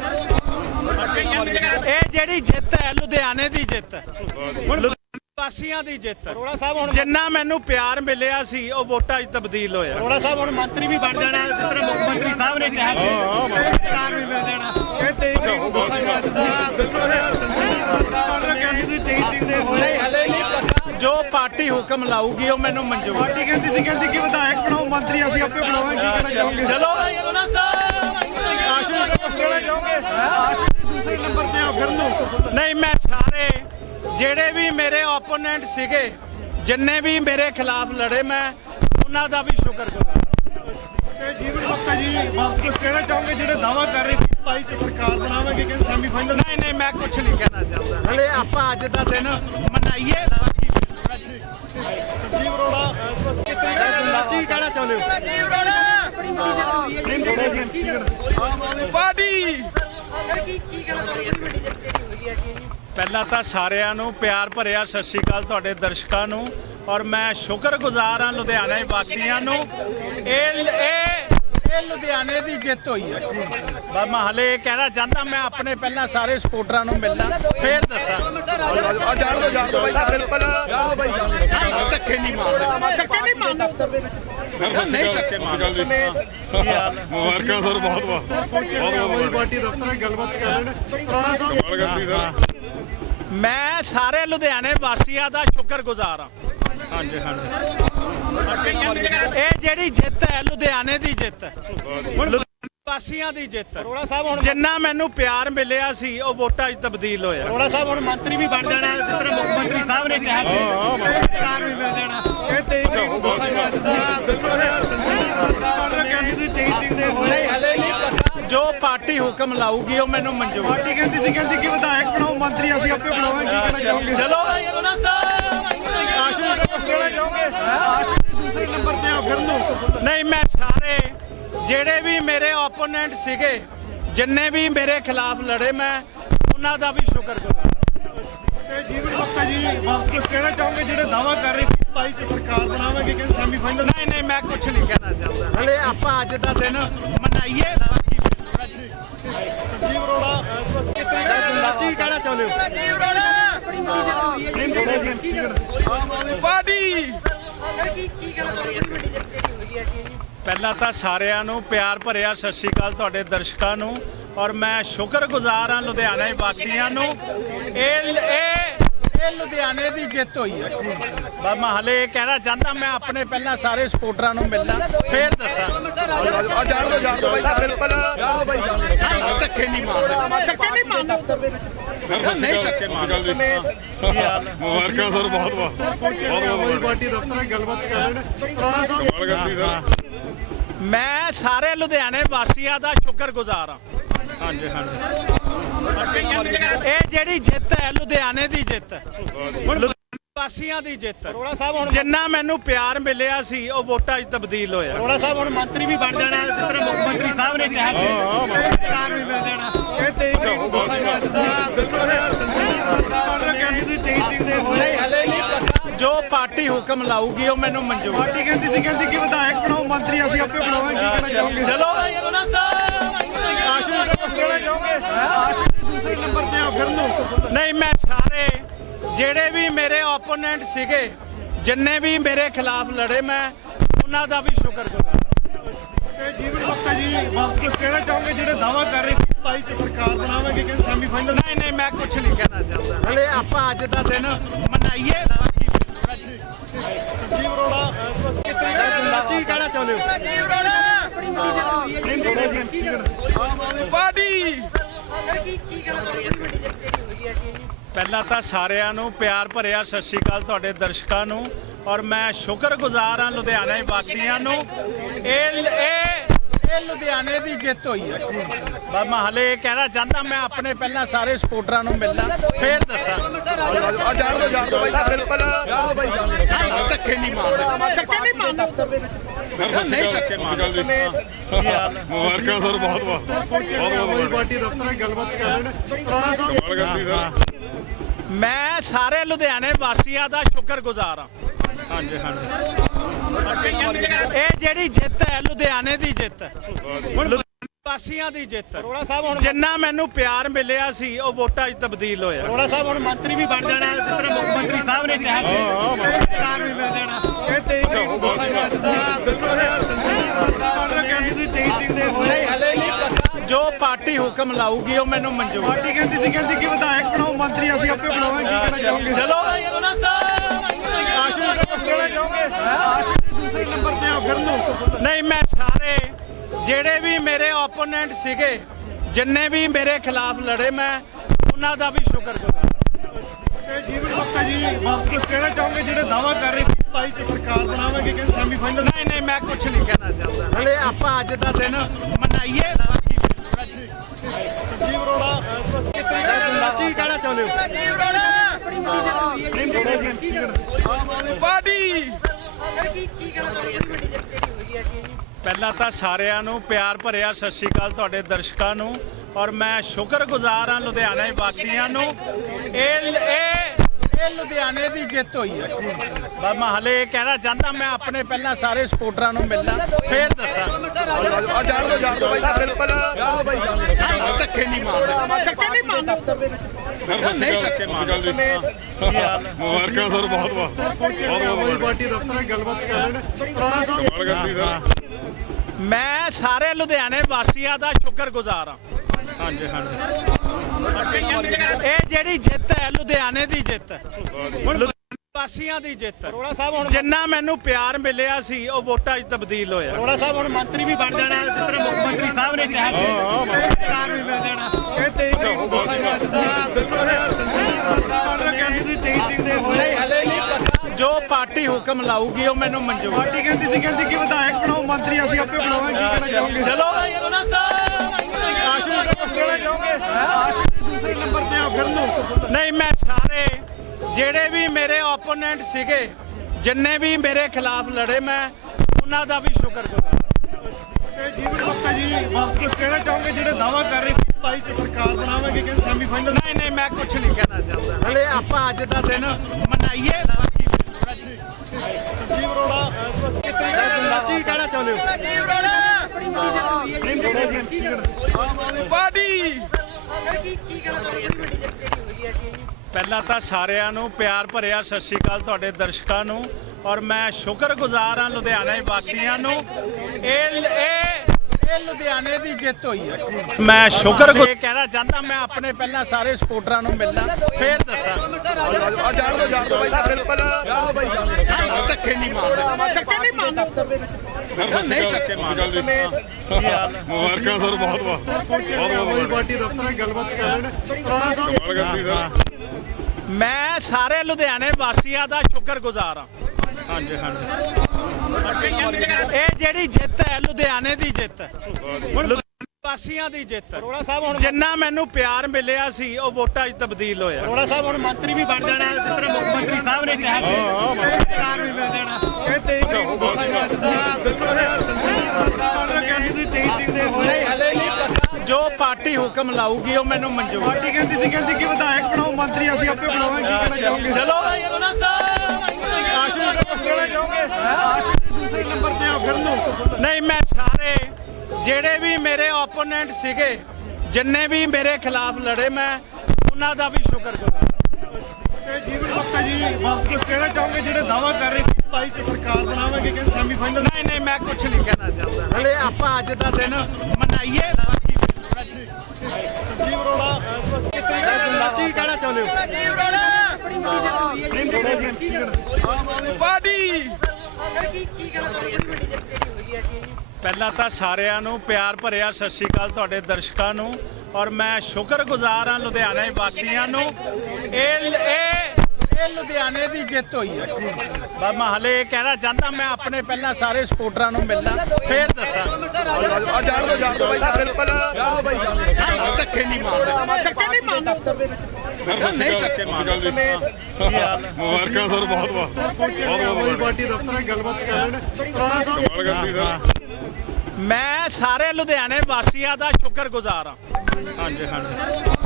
ਇਹ ਜਿਹੜੀ ਜਿੱਤ ਹੈ ਲੁਧਿਆਣੇ ਦੀ ਜਿੱਤ। ਹੈ ਵਾਸੀਆਂ ਦੀ ਜਿੱਤ। ਅਰੋੜਾ ਸਾਹਿਬ ਹੁਣ ਜਿੰਨਾ ਮੈਨੂੰ ਪਿਆਰ ਮਿਲਿਆ ਸੀ ਉਹ ਵੋਟਾਂ 'ਚ ਤਬਦੀਲ ਹੋਇਆ। ਅਰੋੜਾ ਸਾਹਿਬ ਹੁਣ ਮੰਤਰੀ ਵੀ ਬਣ ਜਾਣਾ ਜਿਸ ਤਰ੍ਹਾਂ ਮੁੱਖ ਮੰਤਰੀ ਸਾਹਿਬ ਨੇ ਕਿਹਾ ਸੀ। ਸਰਕਾਰ ਵੀ ਮਿਲ ਜਾਣਾ। ਸੀ 23 ਤਰੀਕ ਦੇ ਨਹੀਂ ਹਲੇ ਨਹੀਂ ਪਤਾ। ਜੋ ਪਾਰਟੀ ਹੁਕਮ ਲਾਊਗੀ ਉਹ ਮੈਨੂੰ ਮਨਜ਼ੂਰ ਪਾਰਟੀ ਕਹਿੰਦੀ ਸੀ ਕਹਿੰਦੀ ਕਿ ਵਿਧਾਇਕ ਬਣਾਓ ਮੰਤਰੀ ਅਸੀਂ ਆਪੇ ਬਣਾਵਾਂਗੇ ਕੀ ਕਹਿਣਾ ਚਾਹੋਗੇ ਚਲੋ ਆਸ਼ੂ ਦਾ ਕਹਿਣਾ ਚਾਹੋਗੇ ਆਸ਼ੂ ਜੀ ਦੂਸਰੇ ਨੰਬਰ ਤੇ ਆ ਫਿਰ ਨੂੰ। ਨਹੀਂ ਮੈਂ ਸਾਰੇ ਜਿਹੜੇ ਵੀ ਮੇਰੇ ਓਪੋਨੈਂਟ ਸੀਗੇ ਜਿੰਨੇ ਵੀ ਮੇਰੇ ਖਿਲਾਫ ਲੜੇ ਮੈਂ ਉਹਨਾਂ ਦਾ ਵੀ ਸ਼ੁਕਰਗੁਜ਼ਾਰ ਤੇ ਜੀਵਨ ਗੁਪਤਾ ਜੀ ਵਾਪਸ ਕੁਝ ਕਹਿਣਾ ਚਾਹੋਗੇ ਜਿਹੜੇ ਦਾਵਾ ਕਰ ਰਹੇ ਸੀ 27 ਚ ਸਰਕਾਰ ਬਣਾਵਾਂਗੇ ਕਹਿੰਦੇ ਸੈਮੀਫਾਈਨਲ ਨਹੀਂ ਨਹੀਂ ਮੈਂ ਕੁਝ ਨਹੀਂ ਕਹਿਣਾ ਚਾਹੁੰਦਾ। ਹਲੇ ਆਪਾਂ ਅੱਜ ਦਾ ਦਿਨ ਮਨਾਈਏ। ਬਾਕੀ ਜੀ ਇਸ ਵਕਤ ਕਿਸ ਤਰੀਕੇ ਨਾਲ ਕੀ ਕਹਿਣਾ ਚਾਹੁੰਦੇ ਹੋ? ਪਹਿਲਾਂ ਤਾਂ ਸਾਰਿਆਂ ਨੂੰ ਪਿਆਰ ਭਰਿਆ ਸਤਿ ਸ਼੍ਰੀ ਅਕਾਲ ਤੁਹਾਡੇ ਦਰਸ਼ਕਾਂ ਨੂੰ ਔਰ ਮੈਂ ਸ਼ੁਕਰਗੁਜ਼ਾਰ ਹਾਂ ਲੁਧਿਆਣੇ ਵਾਸੀਆਂ ਨੂੰ। ਇਹ ਇਹ ਇਹ ਲੁਧਿਆਣੇ ਦੀ ਜਿੱਤ ਹੋਈ ਹੈ। ਬਸ ਮੈਂ ਹਲੇ ਇਹ ਕਹਿਣਾ ਚਾਹੁੰਦਾ ਮੈਂ ਆਪਣੇ ਪਹਿਲਾਂ ਸਾਰੇ ਸਪੋਰਟਰਾਂ ਨੂੰ ਮਿਲਣਾ ਫੇਰ ਦੱਸਾਂ। ਆ ਜਾਣ ਦੋ ਜਾਣ ਦੋ ਬਾਈ ਬਿਲਕੁਲ ਜਾਣ ਦੋ ਬਾਈ ਧੱਕੇ ਨਹੀਂ ਮਾਰਦਾ। ਧੱਕੇ ਨਹੀਂ ਮਾਰਦਾ। ਸਰ ਸਤਿ ਸ਼੍ਰੀ ਅਕਾਲ ਸਤਿ ਸ਼੍ਰੀ ਅਕਾਲ ਜੀ ਮੁਬਾਰਕਾਂ ਸਰ ਬਹੁਤ ਬਹੁਤ। ਬਹੁਤ ਬਹੁਤ ਪਾਰਟੀ ਦਫ਼ਤਰ ਗੱਲਬਾਤ ਕਰ ਰਹੇ ਨੇ। ਸਰ ਮੈਂ ਸਾਰੇ ਲੁਧਿਆਣੇ ਵਾਸੀਆਂ ਦਾ ਸ਼ੁਕਰਗੁਜ਼ਾਰ ਹਾਂ ਹਾਂਜੀ ਹਾਂਜੀ ਇਹ ਜਿਹੜੀ ਜਿੱਤ ਹੈ ਲੁਧਿਆਣੇ ਦੀ ਜਿੱਤ ਹੈ ਲੁਧਿਆਣੇ ਵਾਸੀਆਂ ਦੀ ਜਿੱਤ ਹੈ ਅਰੋੜਾ ਸਾਹਿਬ ਹੁਣ ਜਿੰਨਾ ਮੈਨੂੰ ਪਿਆਰ ਮਿਲਿਆ ਸੀ ਉਹ ਵੋਟਾਂ 'ਚ ਤਬਦੀਲ ਹੋਇਆ ਅਰੋੜਾ ਸਾਹਿਬ ਹੁਣ ਮੰਤਰੀ ਵੀ ਬਣ ਜਾਣਾ ਜਿਸ ਤਰ੍ਹਾਂ ਮੁੱਖ ਮੰਤਰੀ ਸਾਹਿਬ ਨੇ ਕਿਹਾ ਸੀ ਸਰਕਾਰ ਵੀ ਮਿਲ ਜਾਣਾ ਕਹਿੰਦੇ ਕਹਿੰਦੀ ਸੀ 23 ਤਰੀਕ ਦੇ ਨਹੀਂ ਹਲੇ ਨਹੀਂ ਜੋ ਪਾਰਟੀ ਹੁਕਮ ਲਾਊਗੀ ਉਹ ਮੈਨੂੰ ਮਨਜ਼ੂਰ ਹੈ। ਪਾਰਟੀ ਕਹਿੰਦੀ ਸੀ ਕਹਿੰਦੀ ਕਿ ਵਿਧਾਇਕ ਬਣਾਓ ਮੰਤਰੀ ਅਸੀਂ ਆਪੇ ਬਣਾਵਾਂਗੇ ਕੀ ਕਹਿਣਾ ਚਾਹੋਗੇ? ਚਲੋ ਆਸ਼ੂ ਦਾ ਕਹਿਣਾ ਚਾਹੋਗੇ? ਆਸ਼ੂ ਜੀ ਦੂਸਰੇ ਨੰਬਰ ਤੇ ਆ ਫਿਰ ਨੂੰ। ਨਹੀਂ ਮੈਂ ਸਾਰੇ ਜਿਹੜੇ ਵੀ ਮੇਰੇ ਓਪੋਨੈਂਟ ਸੀਗੇ ਜਿੰਨੇ ਵੀ ਮੇਰੇ ਖਿਲਾਫ ਲੜੇ ਮੈਂ ਉਹਨਾਂ ਦਾ ਵੀ ਸ਼ੁਕਰਗੁਜ਼ਾਰ ਤੇ ਜੀਵਨ ਗੁਪਤਾ ਜੀ ਵਾਪਸ ਕੁਝ ਕਹਿਣਾ ਚਾਹੋਗੇ ਜਿਹੜੇ ਦਾਵਾ ਕਰ ਰਹੇ ਸੀ 27 ਚ ਸਰਕਾਰ ਬਣਾਵਾਂਗੇ ਕਹਿੰਦੇ ਸੈਮੀਫਾਈਨਲ ਨਹੀਂ ਨਹੀਂ ਮੈਂ ਕੁਝ ਨਹੀਂ ਕਹਿਣਾ ਚਾਹੁੰਦਾ। ਹਲੇ ਆਪਾਂ ਅੱਜ ਦਾ ਦਿਨ ਮਨਾਈਏ ਜੀ ਅਰੋੜਾ ਕਿਸ ਤਰੀਕੇ ਨਾਲ ਕੀ ਕਹਿਣਾ ਚਾਹੁੰਦੇ ਹੋ ਪਹਿਲਾਂ ਤਾਂ ਸਾਰਿਆਂ ਨੂੰ ਪਿਆਰ ਭਰਿਆ ਸਤਿ ਸ਼੍ਰੀ ਅਕਾਲ ਤੁਹਾਡੇ ਦਰਸ਼ਕਾਂ ਨੂੰ ਔਰ ਮੈਂ ਸ਼ੁਕਰਗੁਜ਼ਾਰ ਹਾਂ ਲੁਧਿਆਣੇ ਵਾਸੀਆਂ ਨੂੰ। ਇਹ ਇਹ ਇਹ ਲੁਧਿਆਣੇ ਦੀ ਜਿੱਤ ਹੋਈ ਹੈ। ਬਸ ਮੈਂ ਹਲੇ ਇਹ ਕਹਿਣਾ ਚਾਹੁੰਦਾ ਮੈਂ ਆਪਣੇ ਪਹਿਲਾਂ ਸਾਰੇ ਸਪੋਰਟਰਾਂ ਨੂੰ ਮਿਲਣਾ ਫੇਰ ਦੱਸਾਂ। ਆ ਜਾਣ ਦੋ ਜਾਣ ਦੋ ਬਾਈ ਬਿਲਕੁਲ ਜਾਣ ਦੋ। ਬਾਈ ਧੱਕੇ ਨਹੀਂ ਮਾਰਦਾ। ਧੱਕੇ ਨਹੀਂ ਮਾਰਦਾ। ਸਰ ਮੁਬਾਰਕਾਂ ਬਹੁਤ ਬਹੁਤ। ਬਹੁਤ ਮੁਬਾਰਕਾਂ। ਪਾਰਟੀ ਦਫ਼ਤਰ ਗੱਲਬਾਤ ਕਰ ਰਹੇ ਨੇ। ਮੈਂ ਸਾਰੇ ਲੁਧਿਆਣੇ ਵਾਸੀਆਂ ਦਾ ਸ਼ੁਕਰਗੁਜ਼ਾਰ ਹਾਂ। ਹਾਂਜੀ ਹਾਂਜੀ। ਇਹ ਜਿਹੜੀ ਜਿੱਤ ਹੈ ਲੁਧਿਆਣੇ ਦੀ ਜਿੱਤ। ਹੈ ਲੁਧਿਆਣੇ ਵਾਸੀਆਂ ਦੀ ਜਿੱਤ। ਅਰੋੜਾ ਸਾਹਿਬ ਹੁਣ ਜਿੰਨਾ ਮੈਨੂੰ ਪਿਆਰ ਮਿਲਿਆ ਸੀ ਉਹ ਵੋਟਾਂ 'ਚ ਤਬਦੀਲ ਹੋਇਆ। ਅਰੋੜਾ ਸਾਹਿਬ ਹੁਣ ਮੰਤਰੀ ਵੀ ਬਣ ਜਾਣਾ ਜਿਸ ਤਰ੍ਹਾਂ ਮੁੱਖ ਮੰਤਰੀ ਸਾਹਿਬ ਨੇ ਕਿਹਾ ਸੀ। ਸਰਕਾਰ ਵੀ ਮਿਲ ਜਾਣਾ। ਸੀ 23 ਤਰੀਕ ਦੇ ਨਹੀਂ ਹਲੇ ਨਹੀਂ ਪਤਾ। ਜੋ ਪਾਰਟੀ ਹੁਕਮ ਲਾਊਗੀ ਉਹ ਮੈਨੂੰ ਮਨਜ਼ੂਰ ਪਾਰਟੀ ਕਹਿੰਦੀ ਸੀ ਕਹਿੰਦੀ ਕਿ ਵਿਧਾਇਕ ਬਣਾਓ ਮੰਤਰੀ ਅਸੀਂ ਆਪੇ ਬਣਾਵਾਂਗੇ ਕੀ ਕਹਿਣਾ ਚਾਹੋਗੇ ਚਲੋ ਆਸ਼ੂ ਦਾ ਕਹਿਣਾ ਚਾਹੋਗੇ ਆਸ਼ੂ ਜੀ ਦੂਸਰੇ ਨੰਬਰ ਤੇ ਆ ਫਿਰ ਨੂੰ ਨਹੀਂ ਮੈਂ ਸਾਰੇ ਜਿਹੜੇ ਵੀ ਮੇਰੇ ਓਪੋਨੈਂਟ ਸੀਗੇ ਜਿੰਨੇ ਵੀ ਮੇਰੇ ਖਿਲਾਫ ਲੜੇ ਮੈਂ ਉਹਨਾਂ ਦਾ ਵੀ ਸ਼ੁਕਰਗੁਜ਼ਾਰ ਤੇ ਜੀਵਨ ਗੁਪਤਾ ਜੀ ਵਾਪਸ ਕੁਝ ਕਹਿਣਾ ਚਾਹੋਗੇ? ਜਿਹੜੇ ਦਾਵਾ ਕਰ ਰਹੇ ਸੀ 27 ਚ ਸਰਕਾਰ ਬਣਾਵਾਂਗੇ ਕਹਿੰਦੇ ਸੈਮੀਫਾਈਨਲ ਨਹੀਂ ਨਹੀਂ ਮੈਂ ਕੁਝ ਨਹੀਂ ਕਹਿਣਾ ਚਾਹੁੰਦਾ। ਹਲੇ ਆਪਾਂ ਅੱਜ ਦਾ ਦਿਨ ਮਨਾਈਏ। ਬਾਕੀ ਜੀ ਅਰੋੜਾ ਇਸ ਵਕਤ ਕਿਸ ਤਰੀਕੇ ਨਾਲ ਕੀ ਕਹਿਣਾ ਚਾਹੁੰਦੇ ਹੋ? ਪਹਿਲਾਂ ਤਾਂ ਸਾਰਿਆਂ ਨੂੰ ਪਿਆਰ ਭਰਿਆ ਸਤਿ ਸ਼੍ਰੀ ਅਕਾਲ ਤੁਹਾਡੇ ਦਰਸ਼ਕਾਂ ਨੂੰ ਔਰ ਮੈਂ ਸ਼ੁਕਰਗੁਜ਼ਾਰ ਹਾਂ ਲੁਧਿਆਣੇ ਵਾਸੀਆਂ ਨੂੰ। ਇਹ ਇਹ ਇਹ ਲੁਧਿਆਣੇ ਦੀ ਜਿੱਤ ਹੋਈ ਹੈ। ਬਸ ਮੈਂ ਹਲੇ ਕਹਿਣਾ ਚਾਹੁੰਦਾ ਮੈਂ ਆਪਣੇ ਪਹਿਲਾਂ ਸਾਰੇ ਸਪੋਰਟਰਾਂ ਨੂੰ ਮਿਲਣਾ ਫੇਰ ਦੱਸਾਂ। ਆ ਜਾਣ ਦੋ ਜਾਣ ਦੋ ਬਾਈ ਦਿਓ। ਧੱਕੇ ਨਹੀਂ ਮਾਰਦੇ। ਧੱਕੇ ਨਹੀਂ ਮਾਰਦੇ। ਸਰ ਨਹੀਂ ਧੱਕੇ ਮਾਰ ਮੁਬਾਰਕਾਂ ਸਰ ਬਹੁਤ ਬਹੁਤ ਬਹੁਤ ਬਹੁਤ ਆਮ ਮੁਬਾਰਕਾਂ ਪਾਰਟੀ ਦਫ਼ਤਰ ਗੱਲਬਾਤ ਕਰ ਰਹੇ ਨੇ ਰਾਣਾ ਸਾਹਿਬ ਕਮਾਲ ਕਰਦੀ ਸਰ ਮੈਂ ਸਾਰੇ ਲੁਧਿਆਣੇ ਵਾਸੀਆਂ ਦਾ ਸ਼ੁਕਰਗੁਜ਼ਾਰ ਹਾਂ। ਹਾਂਜੀ ਹਾਂਜੀ ਇਹ ਜਿਹੜੀ ਜਿੱਤ ਹੈ ਲੁਧਿਆਣੇ ਦੀ ਜਿੱਤ ਹੈ। ਲੁਧਿਆਣੇ ਵਾਸੀਆਂ ਦੀ ਜਿੱਤ ਹੈ। ਅਰੋੜਾ ਸਾਹਿਬ ਹੁਣ ਜਿੰਨਾ ਮੈਨੂੰ ਪਿਆਰ ਮਿਲਿਆ ਸੀ ਉਹ ਵੋਟਾਂ 'ਚ ਤਬਦੀਲ ਹੋਇਆ। ਅਰੋੜਾ ਸਾਹਿਬ ਹੁਣ ਮੰਤਰੀ ਵੀ ਬਣ ਜਾਣਾ ਜਿਸ ਤਰ੍ਹਾਂ ਮੁੱਖ ਮੰਤਰੀ ਸਾਹਿਬ ਨੇ ਕਿਹਾ ਸੀ ਸਰਕਾਰ ਵੀ ਮਿਲ ਜਾਣਾ ਇਹ 23 ਤਰੀਕ ਨੂੰ ਦੱਸਾਂਗੇ ਅੱਜ ਦਾ ਦੱਸੋ ਰਿਹਾ ਸੰਦੀਪ ਤੁਹਾਨੂੰ ਕਿਹਾ ਸੀ ਤੁਸੀਂ 23 ਤਰੀਕ ਦੇ ਨਹੀਂ ਹਲੇ ਨਹੀਂ ਪਤਾ ਜੋ ਪਾਰਟੀ ਹੁਕਮ ਲਾਊਗੀ ਉਹ ਮੈਨੂੰ ਮਨਜ਼ੂਰ ਹੈ। ਪਾਰਟੀ ਕਹਿੰਦੀ ਸੀ ਕਹਿੰਦੀ ਕਿ ਵਿਧਾਇਕ ਬਣਾਓ ਮੰਤਰੀ ਅਸੀਂ ਆਪੇ ਬਣਾਵਾਂਗੇ ਕੀ ਕਹਿਣਾ ਚਾਹੋਗੇ? ਚਲੋ ਆਸ਼ੂ ਦਾ ਕਹਿਣਾ ਚਾਹੋਗੇ? ਆਸ਼ੂ ਜੀ ਦੂਸਰੇ ਨੰਬਰ ਤੇ ਆ ਫਿਰ ਨੂੰ ਨਹੀਂ ਮੈਂ ਸਾਰੇ ਜਿਹੜੇ ਵੀ ਮੇਰੇ ਓਪੋਨੈਂਟ ਸੀਗੇ ਜਿੰਨੇ ਵੀ ਮੇਰੇ ਖਿਲਾਫ ਲੜੇ ਮੈਂ ਉਹਨਾਂ ਦਾ ਵੀ ਸ਼ੁਕਰਗੁਜ਼ਾਰ ਤੇ ਜੀਵਨ ਗੁਪਤਾ ਜੀ ਵਾਪਸ ਕਹਿਣਾ ਚਾਹੋਗੇ? ਜਿਹੜੇ ਦਾਵਾ ਕਰ ਰਹੇ ਸੀ 27 ਚ ਸਰਕਾਰ ਬਣਾਵਾਂਗੇ ਕਹਿੰਦੇ ਸੈਮੀਫਾਈਨਲ ਨਹੀਂ ਨਹੀਂ ਮੈਂ ਕੁਝ ਨਹੀਂ ਕਹਿਣਾ ਚਾਹੁੰਦਾ। ਹਲੇ ਆਪਾਂ ਅੱਜ ਦਾ ਦਿਨ ਮਨਾਈਏ ਸੰਜੀਵ ਅਰੋੜਾ ਕਿਸ ਤਰੀਕੇ ਨਾਲ ਕੀ ਕਹਿਣਾ ਚਾਹੁੰਦੇ ਹੋ ਪਹਿਲਾਂ ਤਾਂ ਸਾਰਿਆਂ ਨੂੰ ਪਿਆਰ ਭਰਿਆ ਸਤਿ ਸ਼੍ਰੀ ਅਕਾਲ ਤੁਹਾਡੇ ਦਰਸ਼ਕਾਂ ਨੂੰ ਔਰ ਮੈਂ ਸ਼ੁਕਰਗੁਜ਼ਾਰ ਹਾਂ ਲੁਧਿਆਣੇ ਵਾਸੀਆਂ ਨੂੰ। ਇਹ ਇਹ ਲੁਧਿਆਣੇ ਦੀ ਜਿੱਤ ਹੋਈ ਹੈ। ਬਸ ਮੈਂ ਹਲੇ ਕਹਿਣਾ ਚਾਹੁੰਦਾ ਮੈਂ ਆਪਣੇ ਪਹਿਲਾਂ ਸਾਰੇ ਸਪੋਰਟਰਾਂ ਨੂੰ ਮਿਲਣਾ ਫੇਰ ਦੱਸਾਂ। ਆ ਜਾਣ ਦੋ ਜਾਣ ਦੋ ਬਾਈ ਦੋ। ਬਾਈ। ਧੱਕੇ ਨਹੀਂ ਮਾਰਦੇ। ਧੱਕੇ ਨਹੀਂ ਮਾਰਦੇ। ਸਰ ਨਹੀਂ ਧੱਕੇ ਮਾਰ ਮੁਬਾਰਕਾਂ ਸਰ ਬਹੁਤ ਬਹੁਤ। ਬਹੁਤ ਬਹੁਤ ਆਮ ਮੁਬਾਰਕਾਂ। ਪਾਰਟੀ ਦਫ਼ਤਰ ਗੱਲਬਾਤ ਕਰ ਰਹੇ ਨੇ। ਰਾਣਾ ਸਾਹਿਬ ਕਮਾਲ ਕਰਦੀ ਸਰ। ਮੈਂ ਸਾਰੇ ਲੁਧਿਆਣੇ ਵਾਸੀਆਂ ਦਾ ਸ਼ੁਕਰਗੁਜ਼ਾਰ ਹਾਂ। ਹਾਂਜੀ ਹਾਂਜੀ। ਇਹ ਜਿਹੜੀ ਜਿੱਤ ਹੈ ਲੁਧਿਆਣੇ ਦੀ ਜਿੱਤ। ਹੈ ਵਾਸੀਆਂ ਦੀ ਜਿੱਤ। ਅਰੋੜਾ ਸਾਹਿਬ ਹੁਣ ਜਿੰਨਾ ਮੈਨੂੰ ਪਿਆਰ ਮਿਲਿਆ ਸੀ ਉਹ ਵੋਟਾਂ 'ਚ ਤਬਦੀਲ ਹੋਇਆ। ਅਰੋੜਾ ਸਾਹਿਬ ਹੁਣ ਮੰਤਰੀ ਵੀ ਬਣ ਜਾਣਾ ਜਿਸ ਤਰ੍ਹਾਂ ਮੁੱਖ ਮੰਤਰੀ ਸਾਹਿਬ ਨੇ ਕਿਹਾ ਸੀ। ਸਰਕਾਰ ਵੀ ਮਿਲ ਜਾਣਾ। ਇਹ 23 ਤਰੀਕ ਨੂੰ ਦੱਸਾਂਗੇ ਅੱਜ ਦਾ ਦੱਸੋ ਰਿਹਾ ਸੰਦੀਪ ਤੁਹਾਨੂੰ ਕਿਹਾ ਸੀ ਤੁਸੀਂ 23 ਤਰੀਕ ਦੇ ਨਹੀਂ ਹਲੇ ਨਹੀਂ ਪਤਾ। ਜੋ ਪਾਰਟੀ ਹੁਕਮ ਲਾਊਗੀ ਉਹ ਮੈਨੂੰ ਮਨਜ਼ੂਰ ਪਾਰਟੀ ਕਹਿੰਦੀ ਸੀ ਕਹਿੰਦੀ ਕਿ ਵਿਧਾਇਕ ਬਣਾਓ ਮੰਤਰੀ ਅਸੀਂ ਆਪੇ ਬਣਾਵਾਂਗੇ ਕੀ ਕਹਿਣਾ ਚਾਹੋਗੇ? ਚਲੋ ਆਸ਼ੂ ਦਾ ਕਹਿਣਾ ਚਾਹੋਗੇ? ਆਸ਼ੂ ਜੀ ਦੂਸਰੇ ਨੰਬਰ ਤੇ ਆ ਫਿਰ ਨੂੰ। ਨਹੀਂ ਮੈਂ ਸਾਰੇ ਜਿਹੜੇ ਵੀ ਮੇਰੇ ਓਪੋਨੈਂਟ ਸੀਗੇ ਜਿੰਨੇ ਵੀ ਮੇਰੇ ਖਿਲਾਫ ਲੜੇ ਮੈਂ ਉਹਨਾਂ ਦਾ ਵੀ ਸ਼ੁਕਰਗੁਜ਼ਾਰ ਤੇ ਜੀਵਨ ਗੁਪਤਾ ਜੀ ਵਾਪਸ ਕੁਝ ਕਹਿਣਾ ਚਾਹੋਗੇ ਜਿਹੜੇ ਦਾਵਾ ਕਰ ਰਹੇ ਸੀ 27 ਚ ਸਰਕਾਰ ਬਣਾਵਾਂਗੇ ਕਹਿੰਦੇ ਸੈਮੀਫਾਈਨਲ ਨਹੀਂ ਨਹੀਂ ਮੈਂ ਕੁਝ ਨਹੀਂ ਕਹਿਣਾ ਚਾਹੁੰਦਾ ਹਲੇ ਆਪਾਂ ਅੱਜ ਦਾ ਦਿਨ ਮਨਾਈਏ ਇਸ ਵਕਤ ਕਿਸ ਤਰੀਕੇ ਨਾਲ ਕੀ ਕਹਿਣਾ ਚਾਹੁੰਦੇ ਹੋ ਪਹਿਲਾਂ ਤਾਂ ਸਾਰਿਆਂ ਨੂੰ ਪਿਆਰ ਭਰਿਆ ਸਤਿ ਸ਼੍ਰੀ ਅਕਾਲ ਤੁਹਾਡੇ ਦਰਸ਼ਕਾਂ ਨੂੰ ਔਰ ਮੈਂ ਸ਼ੁਕਰਗੁਜ਼ਾਰ ਹਾਂ ਲੁਧਿਆਣੇ ਵਾਸੀਆਂ ਨੂੰ। ਇਹ ਇਹ ਇਹ ਲੁਧਿਆਣੇ ਦੀ ਜਿੱਤ ਹੋਈ ਹੈ। ਮੈਂ ਸ਼ੁਕਰਗੁਜ਼ਾਰ ਕਹਿਣਾ ਚਾਹੁੰਦਾ ਮੈਂ ਆਪਣੇ ਪਹਿਲਾਂ ਸਾਰੇ ਸਪੋਰਟਰਾਂ ਨੂੰ ਮਿਲਣਾ ਫੇਰ ਦੱਸਾਂ। ਆ ਜਾਣ ਦੋ ਜਾਣ ਦੋ ਬਾਈ ਜਾਣ ਦੋ ਬਾਈ। ਧੱਕੇ ਨਹੀਂ ਮਾਰਦੇ। ਧੱਕੇ ਨਹੀਂ ਮਾਰਦੇ। ਸਰ ਨਹੀਂ ਧੱਕੇ ਮਾਰ ਮੁਬਾਰਕਾਂ ਸਰ ਬਹੁਤ ਬਹੁਤ ਬਹੁਤ ਬਹੁਤ ਪਾਰਟੀ ਦਫ਼ਤਰ ਗੱਲਬਾਤ ਕਰ ਰਹੇ ਨੇ। ਕਮਾਲ ਕਰਦੀ ਸਰ ਮੈਂ ਸਾਰੇ ਲੁਧਿਆਣੇ ਵਾਸੀਆਂ ਦਾ ਸ਼ੁਕਰਗੁਜ਼ਾਰ ਹਾਂ। ਹਾਂਜੀ ਹਾਂਜੀ। ਇਹ ਜਿਹੜੀ ਜਿੱਤ ਹੈ ਲੁਧਿਆਣੇ ਦੀ ਜਿੱਤ। ਹੈ ਲੁਧਿਆਣੇ ਵਾਸੀਆਂ ਦੀ ਜਿੱਤ। ਹੈ ਅਰੋੜਾ ਸਾਹਿਬ ਹੁਣ ਜਿੰਨਾ ਮੈਨੂੰ ਪਿਆਰ ਮਿਲਿਆ ਸੀ ਉਹ ਵੋਟਾਂ 'ਚ ਤਬਦੀਲ ਹੋਇਆ। ਅਰੋੜਾ ਸਾਹਿਬ ਹੁਣ ਮੰਤਰੀ ਵੀ ਬਣ ਜਾਣਾ ਜਿਸ ਤਰ੍ਹਾਂ ਮੁੱਖ ਮੰਤਰੀ ਸਾਹਿਬ ਨੇ ਕਿਹਾ ਸੀ। ਸਰਕਾਰ ਵੀ ਮਿਲ ਜਾਣਾ। ਇਹ 23 ਤਰੀਕ ਨੂੰ ਦੱਸਾਂਗੇ ਅੱਜ ਦਾ ਦੱਸੋ ਰਿਹਾ ਸੰਦੀਪ ਤੁਹਾਨੂੰ ਕਿਹਾ ਸੀ ਤੁਸੀਂ 23 ਤਰੀਕ ਦੇ ਨਹੀਂ ਹਲੇ ਨਹੀਂ। ਜੋ ਪਾਰਟੀ ਹੁਕਮ ਲਾਊਗੀ ਉਹ ਮੈਨੂੰ ਮਨਜ਼ੂਰ ਪਾਰਟੀ ਕਹਿੰਦੀ ਸੀ ਕਹਿੰਦੀ ਕਿ ਵਿਧਾਇਕ ਬਣਾਓ ਮੰਤਰੀ ਅਸੀਂ ਆਪੇ ਬਣਾਵਾਂਗੇ ਕੀ ਕਹਿਣਾ ਚਾਹੋਗੇ? ਚਲੋ ਆਸ਼ੂ ਦਾ ਕਹਿਣਾ ਚਾਹੋਗੇ? ਆਸ਼ੂ ਜੀ ਦੂਸਰੇ ਨੰਬਰ ਤੇ ਆ ਫਿਰ ਨੂੰ। ਨਹੀਂ ਮੈਂ ਸਾਰੇ ਜਿਹੜੇ ਵੀ ਮੇਰੇ ਓਪੋਨੈਂਟ ਸੀਗੇ ਜਿੰਨੇ ਵੀ ਮੇਰੇ ਖਿਲਾਫ ਲੜੇ ਮੈਂ ਉਹਨਾਂ ਦਾ ਵੀ ਸ਼ੁਕਰਗੁਜ਼ਾਰ ਤੇ ਜੀਵਨ ਗੁਪਤਾ ਜੀ ਵਾਪਸ ਕੁਝ ਕਹਿਣਾ ਚਾਹੋਗੇ? ਜਿਹੜੇ ਦਾਵਾ ਕਰ ਰਹੇ ਸੀ 27 ਚ ਸਰਕਾਰ ਬਣਾਵਾਂਗੇ ਕਹਿੰਦੇ ਸੈਮੀਫਾਈਨਲ ਨਹੀਂ ਨਹੀਂ ਮੈਂ ਕੁਝ ਨਹੀਂ ਕਹਿਣਾ ਚਾਹੁੰਦਾ। ਹਲੇ ਆਪਾਂ ਅੱਜ ਦਾ ਦਿਨ ਮਨਾਈਏ ਕਿਸ ਤਰੀਕੇ ਨਾਲ ਕੀ ਕਹਿਣਾ ਚਾਹੁੰਦੇ ਹੋ ਪਹਿਲਾਂ ਤਾਂ ਸਾਰਿਆਂ ਨੂੰ ਪਿਆਰ ਭਰਿਆ ਸਤਿ ਸ਼੍ਰੀ ਅਕਾਲ ਤੁਹਾਡੇ ਦਰਸ਼ਕਾਂ ਨੂੰ ਔਰ ਮੈਂ ਸ਼ੁਕਰਗੁਜ਼ਾਰ ਹਾਂ ਲੁਧਿਆਣੇ ਵਾਸੀਆਂ ਨੂੰ। ਇਹ ਇਹ ਇਹ ਲੁਧਿਆਣੇ ਦੀ ਜਿੱਤ ਹੋਈ ਹੈ। ਬਸ ਮੈਂ ਹਲੇ ਕਹਿਣਾ ਚਾਹੁੰਦਾ ਮੈਂ ਆਪਣੇ ਪਹਿਲਾਂ ਸਾਰੇ ਸਪੋਰਟਰਾਂ ਨੂੰ ਮਿਲਣਾ ਫੇਰ ਦੱਸਾਂ। ਆ ਜਾਣ ਦੋ ਜਾਣ ਦੋ ਬਾਈ ਬਿਲਕੁਲ ਜਾਣ ਦੋ ਬਾਈ। ਧੱਕੇ ਨਹੀਂ ਮਾਰਦੇ। ਧੱਕੇ ਨਹੀਂ ਮਾਰਦੇ। ਸਰ ਨਹੀਂ ਧੱਕੇ ਮਾਰਦੇ। ਮੁਬਾਰਕਾਂ ਸਰ ਬਹੁਤ ਬਹੁਤ। ਪਹੁੰਚੇ ਨੇ ਆਮ ਆਦਮੀ ਪਾਰਟੀ ਦਫ਼ਤਰ ਗੱਲਬਾਤ ਕਰ ਰਹੇ ਨੇ। ਸਾਹਿਬ ਸਰ। ਮੈਂ ਸਾਰੇ ਲੁਧਿਆਣੇ ਵਾਸੀਆਂ ਦਾ ਸ਼ੁਕਰਗੁਜ਼ਾਰ ਹਾਂ। ਹਾਂਜੀ ਹਾਂਜੀ।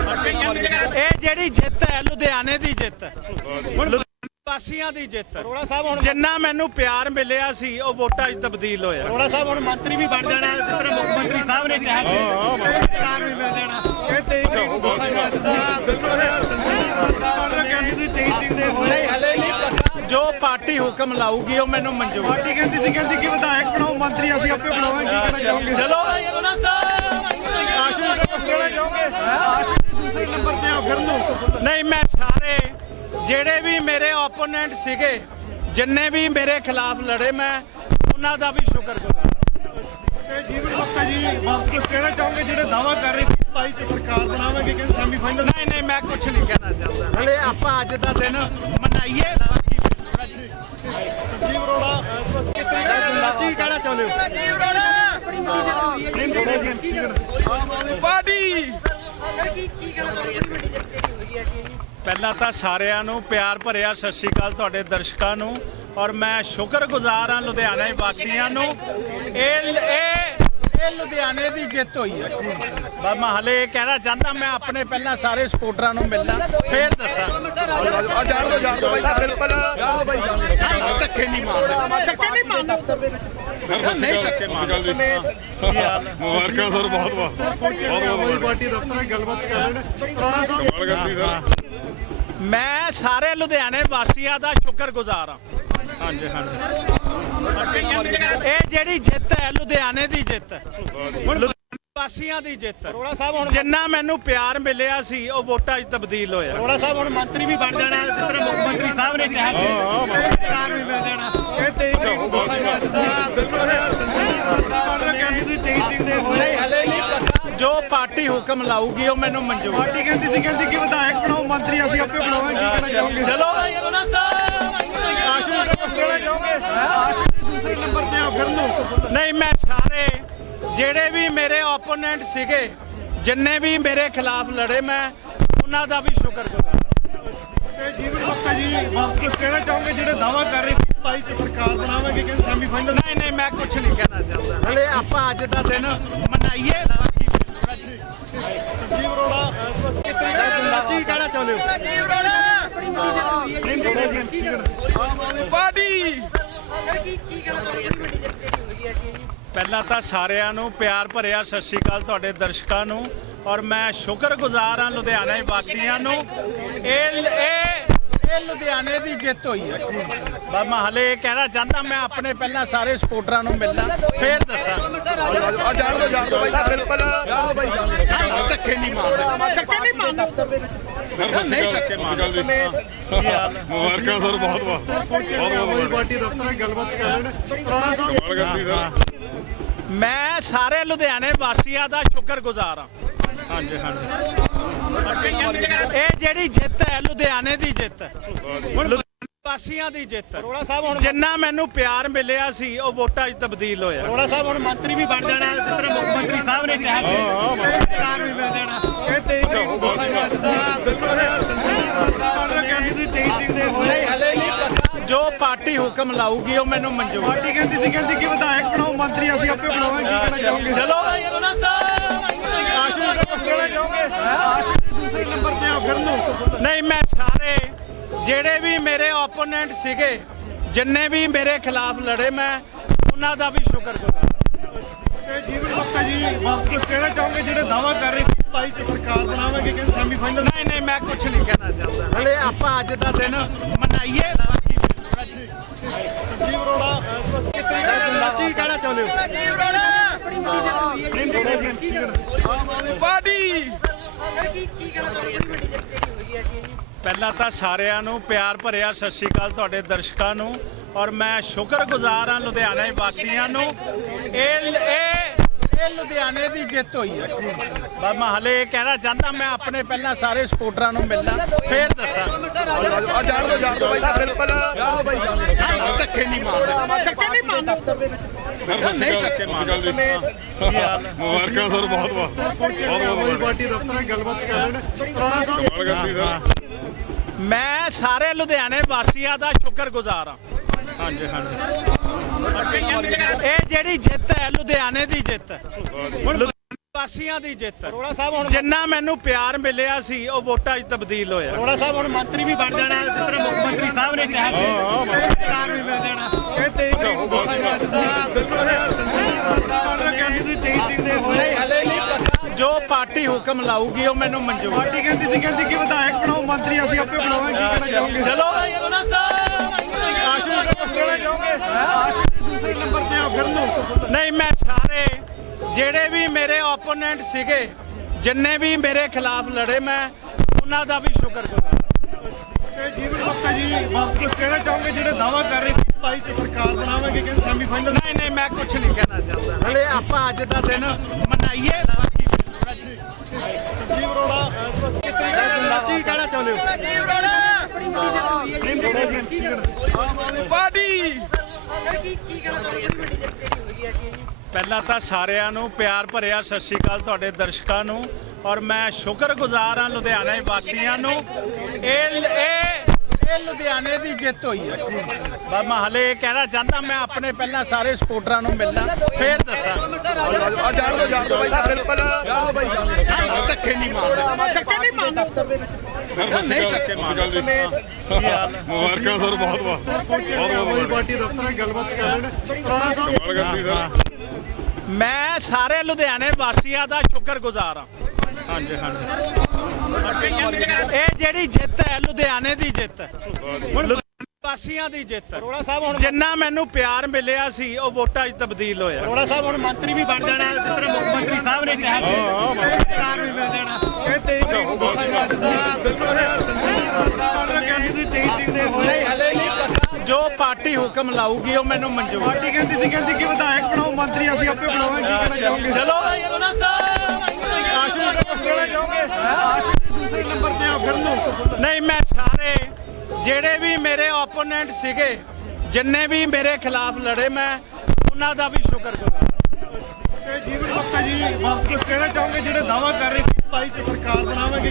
ਇਹ ਜਿਹੜੀ ਜਿੱਤ ਹੈ ਲੁਧਿਆਣੇ ਦੀ ਜਿੱਤ। ਹੈ ਲੁਧਿਆਣੇ ਵਾਸੀਆਂ ਦੀ ਜਿੱਤ। ਹੈ ਅਰੋੜਾ ਸਾਹਿਬ ਹੁਣ ਜਿੰਨਾ ਮੈਨੂੰ ਪਿਆਰ ਮਿਲਿਆ ਸੀ ਉਹ ਵੋਟਾਂ 'ਚ ਤਬਦੀਲ ਹੋਇਆ। ਅਰੋੜਾ ਸਾਹਿਬ ਹੁਣ ਮੰਤਰੀ ਵੀ ਬਣ ਜਾਣਾ ਜਿਸ ਤਰ੍ਹਾਂ ਮੁੱਖ ਮੰਤਰੀ ਸਾਹਿਬ ਨੇ ਕਿਹਾ ਸੀ। ਸਰਕਾਰ ਵੀ ਮਿਲ ਜਾਣਾ। ਇਹ 23 ਤਰੀਕ ਨੂੰ ਗੁੱਸਾ ਅੱਜ ਦਾ ਦੱਸੋ ਰਿਹਾ ਸੰਦੀਪ ਪਾਰਟੀ ਕਹਿੰਦੀ ਸੀ 23 ਤਰੀਕ ਦੇ ਇਸ ਨਹੀਂ ਹਲੇ ਨਹੀਂ ਪਤਾ। ਜੋ ਪਾਰਟੀ ਹੁਕਮ ਲਾਊਗੀ ਉਹ ਮੈਨੂੰ ਮਨਜ਼ੂਰ ਪਾਰਟੀ ਕਹਿੰਦੀ ਸੀ ਕਹਿੰਦੀ ਕਿ ਵਿਧਾਇਕ ਬਣਾਓ ਮੰਤਰੀ ਅਸੀਂ ਆਪੇ ਬਣਾਵਾਂਗੇ ਕੀ ਕਹਿਣਾ ਚਾਹੋਗੇ? ਚਲੋ। ਜਿਹੜੇ ਵੀ ਮੇਰੇ ਓਪੋਨੈਂਟ ਸੀਗੇ ਜਿੰਨੇ ਵੀ ਮੇਰੇ ਖਿਲਾਫ ਲੜੇ ਮੈਂ ਉਹਨਾਂ ਦਾ ਵੀ ਸ਼ੁਕਰਗੁਜ਼ਾਰ ਤੇ ਜੀਵਨ ਗੁਪਤਾ ਜੀ ਵਾਪਸ ਕਹਿਣਾ ਚਾਹੋਗੇ ਜਿਹੜੇ ਦਾਵਾ ਕਰ ਰਹੇ ਸੀ 27 ਚ ਸਰਕਾਰ ਬਣਾਵਾਂਗੇ ਕਹਿੰਦੇ ਸੈਮੀ ਫਾਈਨਲ ਨਹੀਂ ਨਹੀਂ ਮੈਂ ਕੁਝ ਨਹੀਂ ਕਹਿਣਾ ਚਾਹੁੰਦਾ। ਹਲੇ ਆਪਾਂ ਅੱਜ ਦਾ ਦਿਨ ਮਨਾਈਏ ਬਾਕੀ ਇਸ ਵਕਤ ਕਿਸ ਤਰੀਕੇ ਨਾਲ ਕੀ ਕਹਿਣਾ ਚਾਹੁੰਦੇ ਹੋ? ਪਹਿਲਾਂ ਤਾਂ ਸਾਰਿਆਂ ਨੂੰ ਪਿਆਰ ਭਰਿਆ ਸਤਿ ਸ਼੍ਰੀ ਅਕਾਲ ਤੁਹਾਡੇ ਦਰਸ਼ਕਾਂ ਨੂੰ ਔਰ ਮੈਂ ਸ਼ੁਕਰਗੁਜ਼ਾਰ ਹਾਂ ਲੁਧਿਆਣੇ ਵਾਸੀਆਂ ਨੂੰ। ਇਹ ਇਹ ਇਹ ਲੁਧਿਆਣੇ ਦੀ ਜਿੱਤ ਹੋਈ ਹੈ। ਬਸ ਮੈਂ ਹਲੇ ਇਹ ਕਹਿਣਾ ਚਾਹੁੰਦਾ ਮੈਂ ਆਪਣੇ ਪਹਿਲਾਂ ਸਾਰੇ ਸਪੋਰਟਰਾਂ ਨੂੰ ਮਿਲਣਾ ਫੇਰ ਦੱਸਾਂ। ਆ ਜਾਣ ਦੋ ਜਾਣ ਦੋ ਬਾਈ ਬਿਲਕੁਲ ਜਾਣ ਦੋ ਬਾਈ। ਧੱਕੇ ਨਹੀਂ ਮਾਰਦੇ। ਧੱਕੇ ਨਹੀਂ ਮਾਰਦੇ। ਸਰ ਨਹੀਂ ਧੱਕੇ ਮਾਰਦੇ। ਮੁਬਾਰਕਾਂ ਸਰ ਬਹੁਤ ਬਹੁਤ। ਆਮ ਆਦਮੀ ਪਾਰਟੀ ਦਫ਼ਤਰ ਗੱਲਬਾਤ ਕਰ ਰਹੇ ਨੇ ਰਾਣਾ ਸਾਹਿਬ ਕਮਾਲ ਕਰਦੀ ਸਰ। ਮੈਂ ਸਾਰੇ ਲੁਧਿਆਣੇ ਵਾਸੀਆਂ ਦਾ ਸ਼ੁਕਰਗੁਜ਼ਾਰ ਹਾਂ। ਹਾਂਜੀ ਹਾਂਜੀ। ਇਹ ਜਿਹੜੀ ਜਿੱਤ ਹੈ ਲੁਧਿਆਣੇ ਦੀ ਜਿੱਤ। ਹੈ ਲੁਧਿਆਣੇ ਵਾਸੀਆਂ ਦੀ ਜਿੱਤ। ਹੈ ਅਰੋੜਾ ਸਾਹਿਬ ਹੁਣ ਜਿੰਨਾ ਮੈਨੂੰ ਪਿਆਰ ਮਿਲਿਆ ਸੀ ਉਹ ਵੋਟਾਂ 'ਚ ਤਬਦੀਲ ਹੋਇਆ। ਅਰੋੜਾ ਸਾਹਿਬ ਹੁਣ ਮੰਤਰੀ ਵੀ ਬਣ ਜਾਣਾ ਜਿਸ ਤਰ੍ਹਾਂ ਮੁੱਖ ਮੰਤਰੀ ਸਾਹਿਬ ਨੇ ਕਿਹਾ ਸੀ। ਸਰਕਾਰ ਵੀ ਮਿਲ ਜਾਣਾ। ਇਹ 23 ਤਰੀਕ ਨੂੰ ਦੱਸੋ ਰਿਹਾ ਸੰਦੀਪ ਪਾਰਟੀ ਕਹਿੰਦੀ ਸੀ 23 ਤਰੀਕ ਦੇ ਇਸ ਨਹੀਂ ਹਲੇ ਨਹੀਂ ਜੋ ਪਾਰਟੀ ਹੁਕਮ ਲਾਊਗੀ ਉਹ ਮੈਨੂੰ ਮਨਜ਼ੂਰ ਪਾਰਟੀ ਕਹਿੰਦੀ ਸੀ ਕਹਿੰਦੀ ਕਿ ਵਿਧਾਇਕ ਬਣਾਓ ਮੰਤਰੀ ਅਸੀਂ ਆਪੇ ਬਣਾਵਾਂਗੇ ਕੀ ਕਹਿਣਾ ਚਾਹੋਗੇ ਚਲੋ। ਆਸ਼ੂ ਦਾ ਕਹਿਣਾ ਚਾਹੋਗੇ ਆਸ਼ੂ ਦੀ ਦੂਸਰੇ ਨੰਬਰ ਤੇ ਆ ਫਿਰ ਨੂੰ। ਨਹੀਂ ਮੈਂ ਸਾਰੇ ਜਿਹੜੇ ਵੀ ਮੇਰੇ ਓਪੋਨੈਂਟ ਸੀਗੇ ਜਿੰਨੇ ਵੀ ਮੇਰੇ ਖਿਲਾਫ ਲੜੇ ਮੈਂ ਉਹਨਾਂ ਦਾ ਵੀ ਸ਼ੁਕਰਗੁਜ਼ਾਰ ਤੇ ਜੀਵਨ ਗੁਪਤਾ ਜੀ ਵਾਪਸ ਕੁਝ ਕਹਿਣਾ ਚਾਹੋਗੇ ਜਿਹੜੇ ਦਾਵਾ ਕਰ ਰਹੇ ਸੀ 27 ਚ ਸਰਕਾਰ ਬਣਾਵਾਂਗੇ ਕਹਿੰਦੇ ਸੈਮੀ ਫਾਈਨਲ ਨਹੀਂ ਨਹੀਂ ਮੈਂ ਕੁਝ ਨਹੀਂ ਕਹਿਣਾ ਚਾਹੁੰਦਾ। ਹਲੇ ਆਪਾਂ ਅੱਜ ਦਾ ਦਿਨ ਮਨਾਈਏ ਕੀ ਕਹਿਣਾ ਚਾਹੁੰਦੇ ਹੋ? ਪਹਿਲਾਂ ਤਾਂ ਸਾਰਿਆਂ ਨੂੰ ਪਿਆਰ ਭਰਿਆ ਸਤਿ ਸ਼੍ਰੀ ਅਕਾਲ ਤੁਹਾਡੇ ਦਰਸ਼ਕਾਂ ਨੂੰ ਔਰ ਮੈਂ ਸ਼ੁਕਰਗੁਜ਼ਾਰ ਹਾਂ ਲੁਧਿਆਣੇ ਵਾਸੀਆਂ ਨੂੰ। ਇਹ ਇਹ ਇਹ ਲੁਧਿਆਣੇ ਦੀ ਜਿੱਤ ਹੋਈ ਹੈ। ਬਸ ਮੈਂ ਹਲੇ ਇਹ ਕਹਿਣਾ ਚਾਹੁੰਦਾ ਮੈਂ ਆਪਣੇ ਪਹਿਲਾਂ ਸਾਰੇ ਸਪੋਰਟਰਾਂ ਨੂੰ ਮਿਲਣਾ ਫੇਰ ਦੱਸਾਂ ਆ ਜਾਣ ਦੋ ਜਾਣ ਦੋ ਬਾਈ ਧੱਕੇ ਨਹੀਂ ਮਾਰਦੇ। ਸਰ ਨਹੀਂ ਧੱਕੇ ਮਾਰਦੇ ਮੁਬਾਰਕਾਂ ਸਰ ਬਹੁਤ ਬਹੁਤ। ਆਦਮੀ ਪਾਰਟੀ ਦਫ਼ਤਰ ਗੱਲਬਾਤ ਕਰ ਰਹੇ ਨੇ ਰਾਣਾ ਸਾਹਿਬ ਕਰਦੀ ਸਰ। ਮੈਂ ਸਾਰੇ ਲੁਧਿਆਣੇ ਵਾਸੀਆਂ ਦਾ ਸ਼ੁਕਰਗੁਜ਼ਾਰ ਹਾਂ। ਹਾਂਜੀ ਹਾਂਜੀ। ਇਹ ਜਿਹੜੀ ਜਿੱਤ ਹੈ ਲੁਧਿਆਣੇ ਦੀ ਜਿੱਤ। ਹੈ ਲੁਧਿਆਣੇ ਵਾਸੀਆਂ ਦੀ ਜਿੱਤ। ਹੈ ਅਰੋੜਾ ਸਾਹਿਬ ਹੁਣ ਜਿੰਨਾ ਮੈਨੂੰ ਪਿਆਰ ਮਿਲਿਆ ਸੀ ਉਹ ਵੋਟਾਂ 'ਚ ਤਬਦੀਲ ਹੋਇਆ। ਅਰੋੜਾ ਸਾਹਿਬ ਹੁਣ ਮੰਤਰੀ ਵੀ ਬਣ ਜਾਣਾ ਜਿਸ ਤਰ੍ਹਾਂ ਮੁੱਖ ਮੰਤਰੀ ਸਾਹਿਬ ਨੇ ਕਿਹਾ ਸੀ। ਸਰਕਾਰ ਵੀ ਮਿਲ ਜਾਣਾ। ਇਹ 23 ਤਰੀਕ ਨੂੰ ਗੁੱਸਾ ਅੱਜ ਦਾ ਦੱਸੋ ਰਿਹਾ ਸੰਦੀਪ ਪਾਰਟੀ ਕਹਿੰਦੀ ਸੀ 23 ਤਰੀਕ ਦੇ ਇਸ ਨਹੀਂ ਹਲੇ ਨਹੀਂ ਪਤਾ। ਜੋ ਪਾਰਟੀ ਹੁਕਮ ਲਾਊਗੀ ਉਹ ਮੈਨੂੰ ਮਨਜ਼ੂਰ ਪਾਰਟੀ ਕਹਿੰਦੀ ਸੀ ਕਹਿੰਦੀ ਕਿ ਵਿਧਾਇਕ ਬਣਾਓ ਮੰਤਰੀ ਅਸੀਂ ਆਪੇ ਬਣਾਵਾਂਗੇ ਕੀ ਕਹਿਣਾ ਚਾਹੋਗੇ? ਚਲੋ ਆਸ਼ੂ ਦਾ ਕਹਿਣਾ ਚਾਹੋਗੇ ਆਸ਼ੂ ਦੀ ਦੂਸਰੇ ਨੰਬਰ ਤੇ ਆ ਫਿਰ ਨੂੰ। ਨਹੀਂ ਮੈਂ ਸਾਰੇ ਜਿਹੜੇ ਵੀ ਮੇਰੇ ਓਪੋਨੈਂਟ ਸੀਗੇ ਜਿੰਨੇ ਵੀ ਮੇਰੇ ਖਿਲਾਫ ਲੜੇ ਮੈਂ ਉਹਨਾਂ ਦਾ ਵੀ ਸ਼ੁਕਰਗੁਜ਼ਾਰ ਜੀਵਨ ਗੁਪਤਾ ਜੀ ਵਾਪਸ ਕਹਿਣਾ ਚਾਹੋਗੇ? ਜਿਹੜੇ ਦਾਵਾ ਕਰ ਰਹੇ ਸੀ 27 ਚ ਸਰਕਾਰ ਬਣਾਵਾਂਗੇ ਕਹਿੰਦੇ ਸੈਮੀ ਫਾਈਨਲ ਨਹੀਂ ਨਹੀਂ ਮੈਂ ਕੁਝ ਨਹੀਂ ਕਹਿਣਾ ਚਾਹੁੰਦਾ। ਹਲੇ ਆਪਾਂ ਅੱਜ ਦਾ ਦਿਨ ਮਨਾਈਏ। ਬਾਕੀ ਜੀ ਅਰੋੜਾ ਇਸ ਵਕਤ ਕਿਸ ਤਰੀਕੇ ਨਾਲ ਕੀ ਕਹਿਣਾ ਚਾਹੁੰਦੇ ਹੋ? ਪਹਿਲਾਂ ਤਾਂ ਸਾਰਿਆਂ ਨੂੰ ਪਿਆਰ ਭਰਿਆ ਸਤਿ ਸ਼੍ਰੀ ਅਕਾਲ ਤੁਹਾਡੇ ਦਰਸ਼ਕਾਂ ਨੂੰ ਔਰ ਮੈਂ ਸ਼ੁਕਰਗੁਜ਼ਾਰ ਹਾਂ ਲੁਧਿਆਣੇ ਵਾਸੀਆਂ ਨੂੰ। ਇਹ ਇਹ ਲੁਧਿਆਣੇ ਦੀ ਜਿੱਤ ਹੋਈ ਹੈ। ਬਸ ਮੈਂ ਹਲੇ ਇਹ ਕਹਿਣਾ ਚਾਹੁੰਦਾ ਮੈਂ ਆਪਣੇ ਪਹਿਲਾਂ ਸਾਰੇ ਸਪੋਰਟਰਾਂ ਨੂੰ ਮਿਲਣਾ ਫੇਰ ਦੱਸਾਂ ਆ ਜਾਣ ਦੋ ਜਾਣ ਦੋ ਬਾਈ ਬਿਲਕੁਲ ਜਾਣ ਦੋ। ਬਾਈ। ਧੱਕੇ ਨਹੀਂ ਮਾਰਦੇ। ਧੱਕੇ ਨਹੀਂ ਮਾਰਦੇ। ਸਰ ਨਹੀਂ ਧੱਕੇ ਮਾਰ ਮੁਬਾਰਕਾਂ ਸਰ ਬਹੁਤ ਬਹੁਤ। ਬਹੁਤ ਆਮ ਆਦਮੀ ਬਹੁਤ ਪਾਰਟੀ ਦਫ਼ਤਰ ਨਾਲ ਗੱਲਬਾਤ ਕਰ ਰਹੇ ਨੇ ਪੁਰਾਣਾ ਸਾਹਿਬ ਕਮਾਲ ਕਰਤੀ ਸਰ। ਮੈਂ ਸਾਰੇ ਲੁਧਿਆਣੇ ਵਾਸੀਆਂ ਦਾ ਸ਼ੁਕਰਗੁਜ਼ਾਰ ਹਾਂ। ਹਾਂਜੀ ਹਾਂਜੀ। ਇਹ ਜਿਹੜੀ ਜਿੱਤ ਹੈ ਲੁਧਿਆਣੇ ਦੀ ਜਿੱਤ। ਹੈ ਲੁਧਿਆਣੇ ਵਾਸੀਆਂ ਦੀ ਜਿੱਤ। ਹੈ ਅਰੋੜਾ ਸਾਹਿਬ ਹੁਣ ਜਿੰਨਾ ਮੈਨੂੰ ਪਿਆਰ ਮਿਲਿਆ ਸੀ ਉਹ ਵੋਟਾਂ 'ਚ ਤਬਦੀਲ ਹੋਇਆ। ਅਰੋੜਾ ਸਾਹਿਬ ਹੁਣ ਮੰਤਰੀ ਵੀ ਬਣ ਜਾਣਾ ਜਿਸ ਤਰ੍ਹਾਂ ਮੁੱਖ ਮੰਤਰੀ ਸਾਹਿਬ ਨੇ ਕਿਹਾ ਸੀ। ਸਰਕਾਰ ਵੀ ਮਿਲ ਜਾਣਾ। ਇਹ 23 ਤਰੀਕ ਨੂੰ ਦੱਸਾਂਗੇ ਅੱਜ ਦਾ ਦੱਸੋ। ਰਿਹਾ ਸੰਦੀਪ ਕਿਹਾ ਸੀ ਤੁਸੀਂ 23 ਤਰੀਕ ਦੇ ਇਸ ਨਹੀਂ ਹਲੇ ਨਹੀਂ ਪਤਾ। ਜੋ ਪਾਰਟੀ ਹੁਕਮ ਲਾਊਗੀ ਉਹ ਮੈਨੂੰ ਮਨਜ਼ੂਰ ਪਾਰਟੀ ਕਹਿੰਦੀ ਸੀ ਕਹਿੰਦੀ ਕਿ ਵਿਧਾਇਕ ਬਣਾਓ ਮੰਤਰੀ ਅਸੀਂ ਆਪੇ ਬਣਾਵਾਂਗੇ ਕੀ ਕਹਿਣਾ ਚਾਹੋਗੇ? ਚਲੋ ਆਸ਼ੂ ਕਹਿਣਾ ਚਾਹੋਗੇ ਆਸ਼ੂ ਨਹੀਂ ਮੈਂ ਸਾਰੇ ਜਿਹੜੇ ਵੀ ਮੇਰੇ ਓਪੋਨੈਂਟ ਸੀਗੇ ਜਿੰਨੇ ਵੀ ਮੇਰੇ ਖਿਲਾਫ ਲੜੇ ਮੈਂ ਉਹਨਾਂ ਦਾ ਵੀ ਸ਼ੁਕਰਗੁਜ਼ਾਰ ਤੇ ਜੀਵਨ ਗੁਪਤਾ ਜੀ ਬਹੁਤ ਕੁਝ ਕਹਿਣਾ ਚਾਹੋਗੇ ਜਿਹੜੇ ਦਾਵਾ ਕਰ ਰਹੇ ਸੀ 27 ਚ ਸਰਕਾਰ ਬਣਾਵਾਂਗੇ ਕਹਿੰਦੇ ਸੈਮੀਫਾਈਨਲ ਨਹੀਂ ਨਹੀਂ ਮੈਂ ਕੁਝ ਨਹੀਂ ਕਹਿਣਾ ਚਾਹੁੰਦਾ। ਹਲੇ ਆਪਾਂ ਅੱਜ ਦਾ ਦਿਨ ਮਨਾਈਏ। ਜੀ ਕਿਸ ਤਰੀਕੇ ਨਾਲ ਕੀ ਕਹਿਣਾ ਚਾਹੁੰਦੇ ਹੋ? ਪਹਿਲਾਂ ਤਾਂ ਸਾਰਿਆਂ ਨੂੰ ਪਿਆਰ ਭਰਿਆ ਸਤਿ ਸ਼੍ਰੀ ਅਕਾਲ ਤੁਹਾਡੇ ਦਰਸ਼ਕਾਂ ਨੂੰ ਔਰ ਮੈਂ ਸ਼ੁਕਰਗੁਜ਼ਾਰ ਹਾਂ ਲੁਧਿਆਣੇ ਵਾਸੀਆਂ ਨੂੰ। ਇਹ ਇਹ ਇਹ ਲੁਧਿਆਣੇ ਦੀ ਜਿੱਤ ਹੋਈ ਹੈ। ਬਸ ਮੈਂ ਹਲੇ ਇਹ ਕਹਿਣਾ ਚਾਹੁੰਦਾ ਮੈਂ ਆਪਣੇ ਪਹਿਲਾਂ ਸਾਰੇ ਸਪੋਰਟਰਾਂ ਨੂੰ ਮਿਲਣਾ ਫੇਰ ਦੱਸਾਂ। ਆ ਜਾਣ ਦੋ ਜਾਣ ਦੋ ਬਾਈ ਜਾਣ ਬਾਈ। ਸਾਨੂੰ ਧੱਕੇ ਨਹੀਂ ਮਾਰਦੇ। ਧੱਕੇ ਨਹੀਂ ਮਾਰਦੇ। ਸਰ ਨਹੀਂ ਧੱਕੇ ਮਾਰਦੇ। ਮੁਬਾਰਕਾਂ ਸਰ ਬਹੁਤ ਬਹੁਤ। ਬਹੁਤ ਆਮ ਆਦਮੀ ਬਹੁਤ ਪਾਰਟੀ ਦਫ਼ਤਰ ਨਾਲ ਗੱਲਬਾਤ ਕਰ ਰਹੇ ਨੇ ਪੁਰਾਣਾ ਸਾਹਿਬ ਕਮਾਲ ਕਰਤੀ ਸਰ ਮੈਂ ਸਾਰੇ ਲੁਧਿਆਣੇ ਵਾਸੀਆਂ ਦਾ ਸ਼ੁਕਰਗੁਜ਼ਾਰ ਹਾਂ। ਹਾਂਜੀ ਹਾਂਜੀ। ਇਹ ਜਿਹੜੀ ਜਿੱਤ ਹੈ ਲੁਧਿਆਣੇ ਦੀ ਜਿੱਤ। ਹੈ ਲੁਧਿਆਣੇ ਵਾਸੀਆਂ ਦੀ ਜਿੱਤ। ਅਰੋੜਾ ਸਾਹਿਬ ਹੁਣ ਜਿੰਨਾ ਮੈਨੂੰ ਪਿਆਰ ਮਿਲਿਆ ਸੀ ਉਹ ਵੋਟਾਂ 'ਚ ਤਬਦੀਲ ਹੋਇਆ। ਅਰੋੜਾ ਸਾਹਿਬ ਹੁਣ ਮੰਤਰੀ ਵੀ ਬਣ ਜਾਣਾ ਜਿਸ ਤਰ੍ਹਾਂ ਮੁੱਖ ਮੰਤਰੀ ਸਾਹਿਬ ਨੇ ਕਿਹਾ ਸੀ। ਸਰਕਾਰ ਵੀ ਮਿਲ ਜਾਣਾ। ਇਹ 23 ਤਰੀਕ ਨੂੰ ਦੱਸਾਂਗੇ ਅੱਜ ਦਾ ਦੱਸੋ ਰਿਹਾ ਸੰਦੀਪ ਕਿਹਾ ਸੀ ਤੁਸੀਂ 23 ਤਰੀਕ ਦੇ ਇਸ ਨਹੀਂ ਹਲੇ ਨਹੀਂ ਪਤਾ ਜੋ ਪਾਰਟੀ ਹੁਕਮ ਲਾਊਗੀ ਉਹ ਮੈਨੂੰ ਮਨਜ਼ੂਰ ਪਾਰਟੀ ਕਹਿੰਦੀ ਸੀ ਕਹਿੰਦੀ ਕਿ ਵਿਧਾਇਕ ਬਣਾਓ ਮੰਤਰੀ ਅਸੀਂ ਆਪੇ ਬਣਾਵਾਂਗੇ ਕੀ ਕਹਿਣਾ ਚਾਹੋਗੇ? ਚਲੋ ਆਸ਼ੂ ਚਾਹੋਗੇ ਦੂਸਰੇ ਨੰਬਰ ਤੇ ਆ ਫਿਰ ਨੂੰ। ਨਹੀਂ ਮੈਂ ਸਾਰੇ ਜਿਹੜੇ ਵੀ ਮੇਰੇ ਓਪੋਨੈਂਟ ਸੀਗੇ, ਜਿੰਨੇ ਵੀ ਮੇਰੇ ਖਿਲਾਫ ਲੜੇ ਮੈਂ, ਉਹਨਾਂ ਦਾ ਵੀ ਸ਼ੁਕਰਗੁਜ਼ਾਰ ਤੇ ਜੀਵਨ ਗੁਪਤਾ ਜੀ ਬਹੁਤ ਕੁਝ ਕਹਿਣਾ ਚਾਹੋਗੇ? ਜਿਹੜੇ ਦਾਵਾ ਕਰ ਰਹੇ ਸੀ 27 ਚ ਸਰਕਾਰ ਬਣਾਵਾਂਗੇ